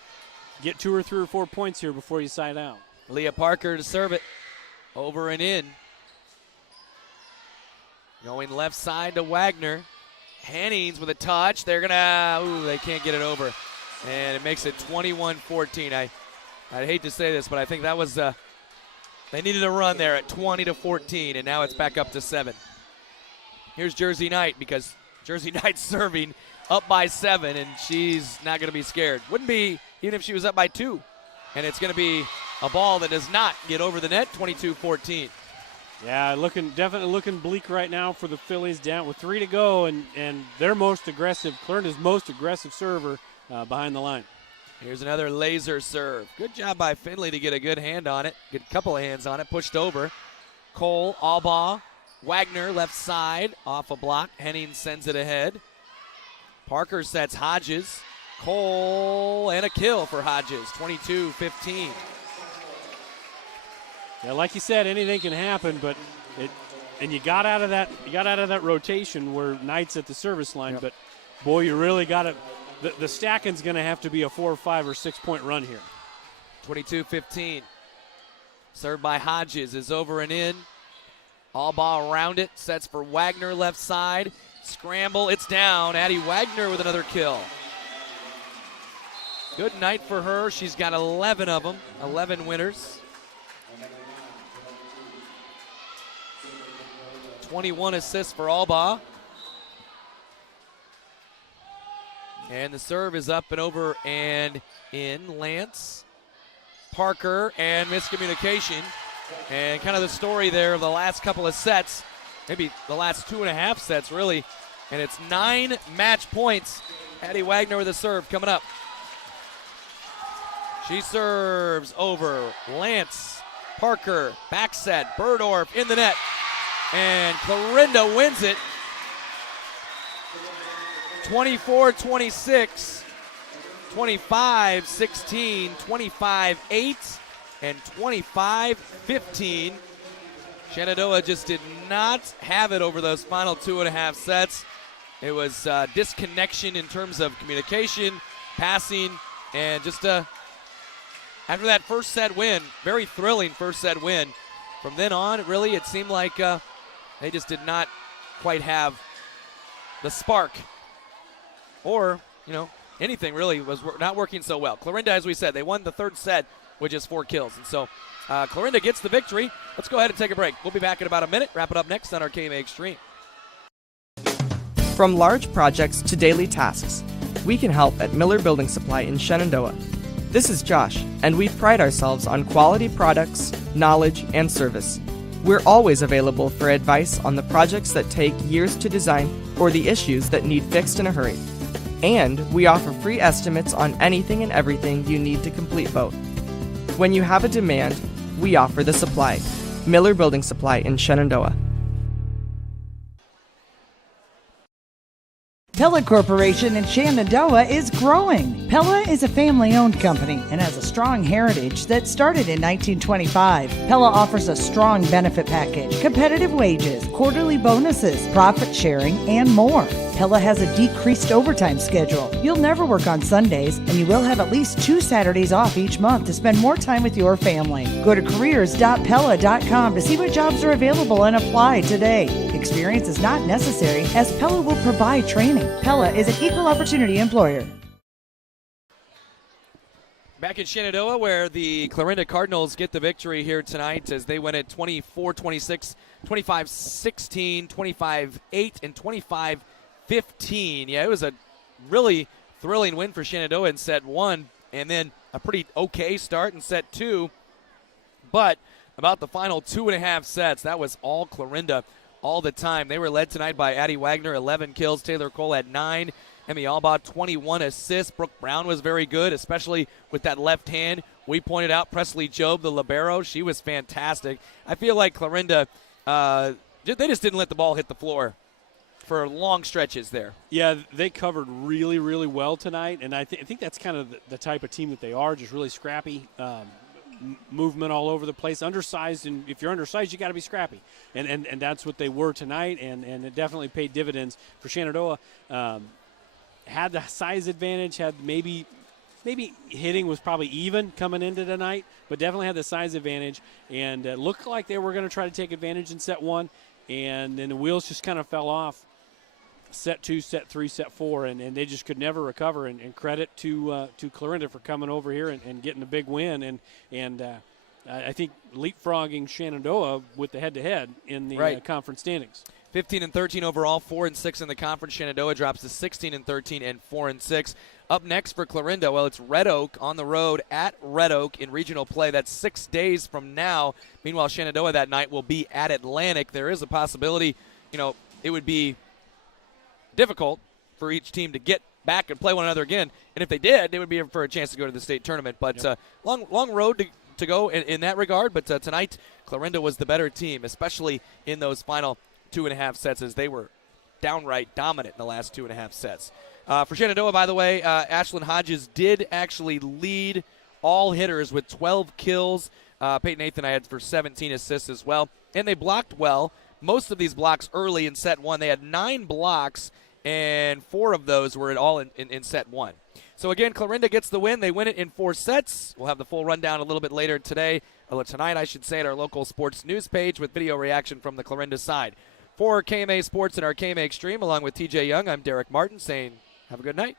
get 2 or 3 or 4 points here before you side out. Leah Parker to serve it. Over and in. Going left side to Wagner. Hennings with a touch. They're they can't get it over. And it makes it 21-14. I'd hate to say this, but I think that was, they needed a run there at 20-14, and now it's back up to 7. Here's Jersey Knight, because Jersey Knight's serving up by 7, and she's not going to be scared. Wouldn't be even if she was up by 2. And it's going to be a ball that does not get over the net, 22-14. Yeah, definitely looking bleak right now for the Phillies, down with 3 to go, and their most aggressive, Clarinda's most aggressive server behind the line. Here's another laser serve. Good job by Finley to get a good hand on it. Good couple of hands on it. Pushed over. Cole, Albaugh, Wagner left side off a block. Henning sends it ahead. Parker sets Hodges. Cole and a kill for Hodges. 22-15. Yeah, like you said, anything can happen, but you got out of that rotation where Knight's at the service line. Yep. But boy, you really got to. The stacking's going to have to be a 4 or 5 or 6 point run here. 22-15. Served by Hodges is over and in. Albaugh around it. Sets for Wagner left side. Scramble. It's down. Addie Wagner with another kill. Good night for her. She's got 11 of them. 11 winners. 21 assists for Albaugh. And the serve is up and over and in. Lance, Parker, and miscommunication. And kind of the story there of the last couple of sets, maybe the last 2.5 sets, really. And it's 9 match points. Addie Wagner with a serve coming up. She serves over. Lance, Parker, back set, Burdorf in the net. And Clarinda wins it. 24-26. 25-16, 25-8, and 25-15. Shenandoah just did not have it over those final 2.5 sets. It was disconnection in terms of communication, passing, and just after that first set win, very thrilling first set win, from then on, really, it seemed like they just did not quite have the spark or, anything really was not working so well. Clarinda, as we said, they won the third set with just 4 kills. And so Clarinda gets the victory. Let's go ahead and take a break. We'll be back in about a minute. Wrap it up next on our KMA Extreme. From large projects to daily tasks, we can help at Miller Building Supply in Shenandoah. This is Josh, and we pride ourselves on quality products, knowledge, and service. We're always available for advice on the projects that take years to design or the issues that need fixed in a hurry. And we offer free estimates on anything and everything you need to complete both. When you have a demand, we offer the supply. Miller Building Supply in Shenandoah. Pella Corporation in Shenandoah is growing. Pella is a family-owned company and has a strong heritage that started in 1925. Pella offers a strong benefit package, competitive wages, quarterly bonuses, profit sharing, and more. Pella has a decreased overtime schedule. You'll never work on Sundays, and you will have at least 2 Saturdays off each month to spend more time with your family. Go to careers.pella.com to see what jobs are available and apply today. Experience is not necessary, as Pella will provide training. Pella is an equal opportunity employer. Back in Shenandoah, where the Clarinda Cardinals get the victory here tonight as they win at 24-26, 25-16, 25-8, and 25-15. Yeah, it was a really thrilling win for Shenandoah in set 1, and then a pretty okay start in set 2. But about the final 2.5 sets, that was all Clarinda all the time. They were led tonight by Addie Wagner, 11 kills. Taylor Cole had 9. Emmy Albaugh, 21 assists. Brooke Brown was very good, especially with that left hand. We pointed out Presley Jobe, the libero. She was fantastic. I feel like Clarinda, they just didn't let the ball hit the floor for long stretches there. Yeah, they covered really, really well tonight, and I think that's kind of the type of team that they are, just really scrappy. Movement all over the place, undersized, and if you're undersized, you got to be scrappy, and that's what they were tonight, and it definitely paid dividends for Shenandoah. Had the size advantage, had maybe hitting was probably even coming into tonight, but definitely had the size advantage, and looked like they were going to try to take advantage in set 1, and then the wheels just kind of fell off. Set 2, set 3, set 4, and they just could never recover. And credit to Clarinda for coming over here and getting a big win. And I think leapfrogging Shenandoah with the head-to-head in the conference standings. 15-13 overall, 4-6 in the conference. Shenandoah drops to 16-13 and 4-6. Up next for Clarinda, well, it's Red Oak on the road at Red Oak in regional play. That's 6 days from now. Meanwhile, Shenandoah that night will be at Atlantic. There is a possibility, it would be difficult for each team to get back and play one another again. And if they did, it would be for a chance to go to the state tournament. But long road to go in that regard. But tonight, Clarinda was the better team, especially in those final 2.5 sets, as they were downright dominant in the last 2.5 sets. For Shenandoah, by the way, Ashlyn Hodges did actually lead all hitters with 12 kills. Peyton Nathan I had for 17 assists as well. And they blocked well. Most of these blocks early in set 1. They had 9 blocks, and 4 of those were all in set 1. So, again, Clarinda gets the win. They win it in 4 sets. We'll have the full rundown a little bit later tonight, I should say, at our local sports news page with video reaction from the Clarinda side. For KMA Sports and our KMA Extreme, along with TJ Young, I'm Derek Martin saying have a good night.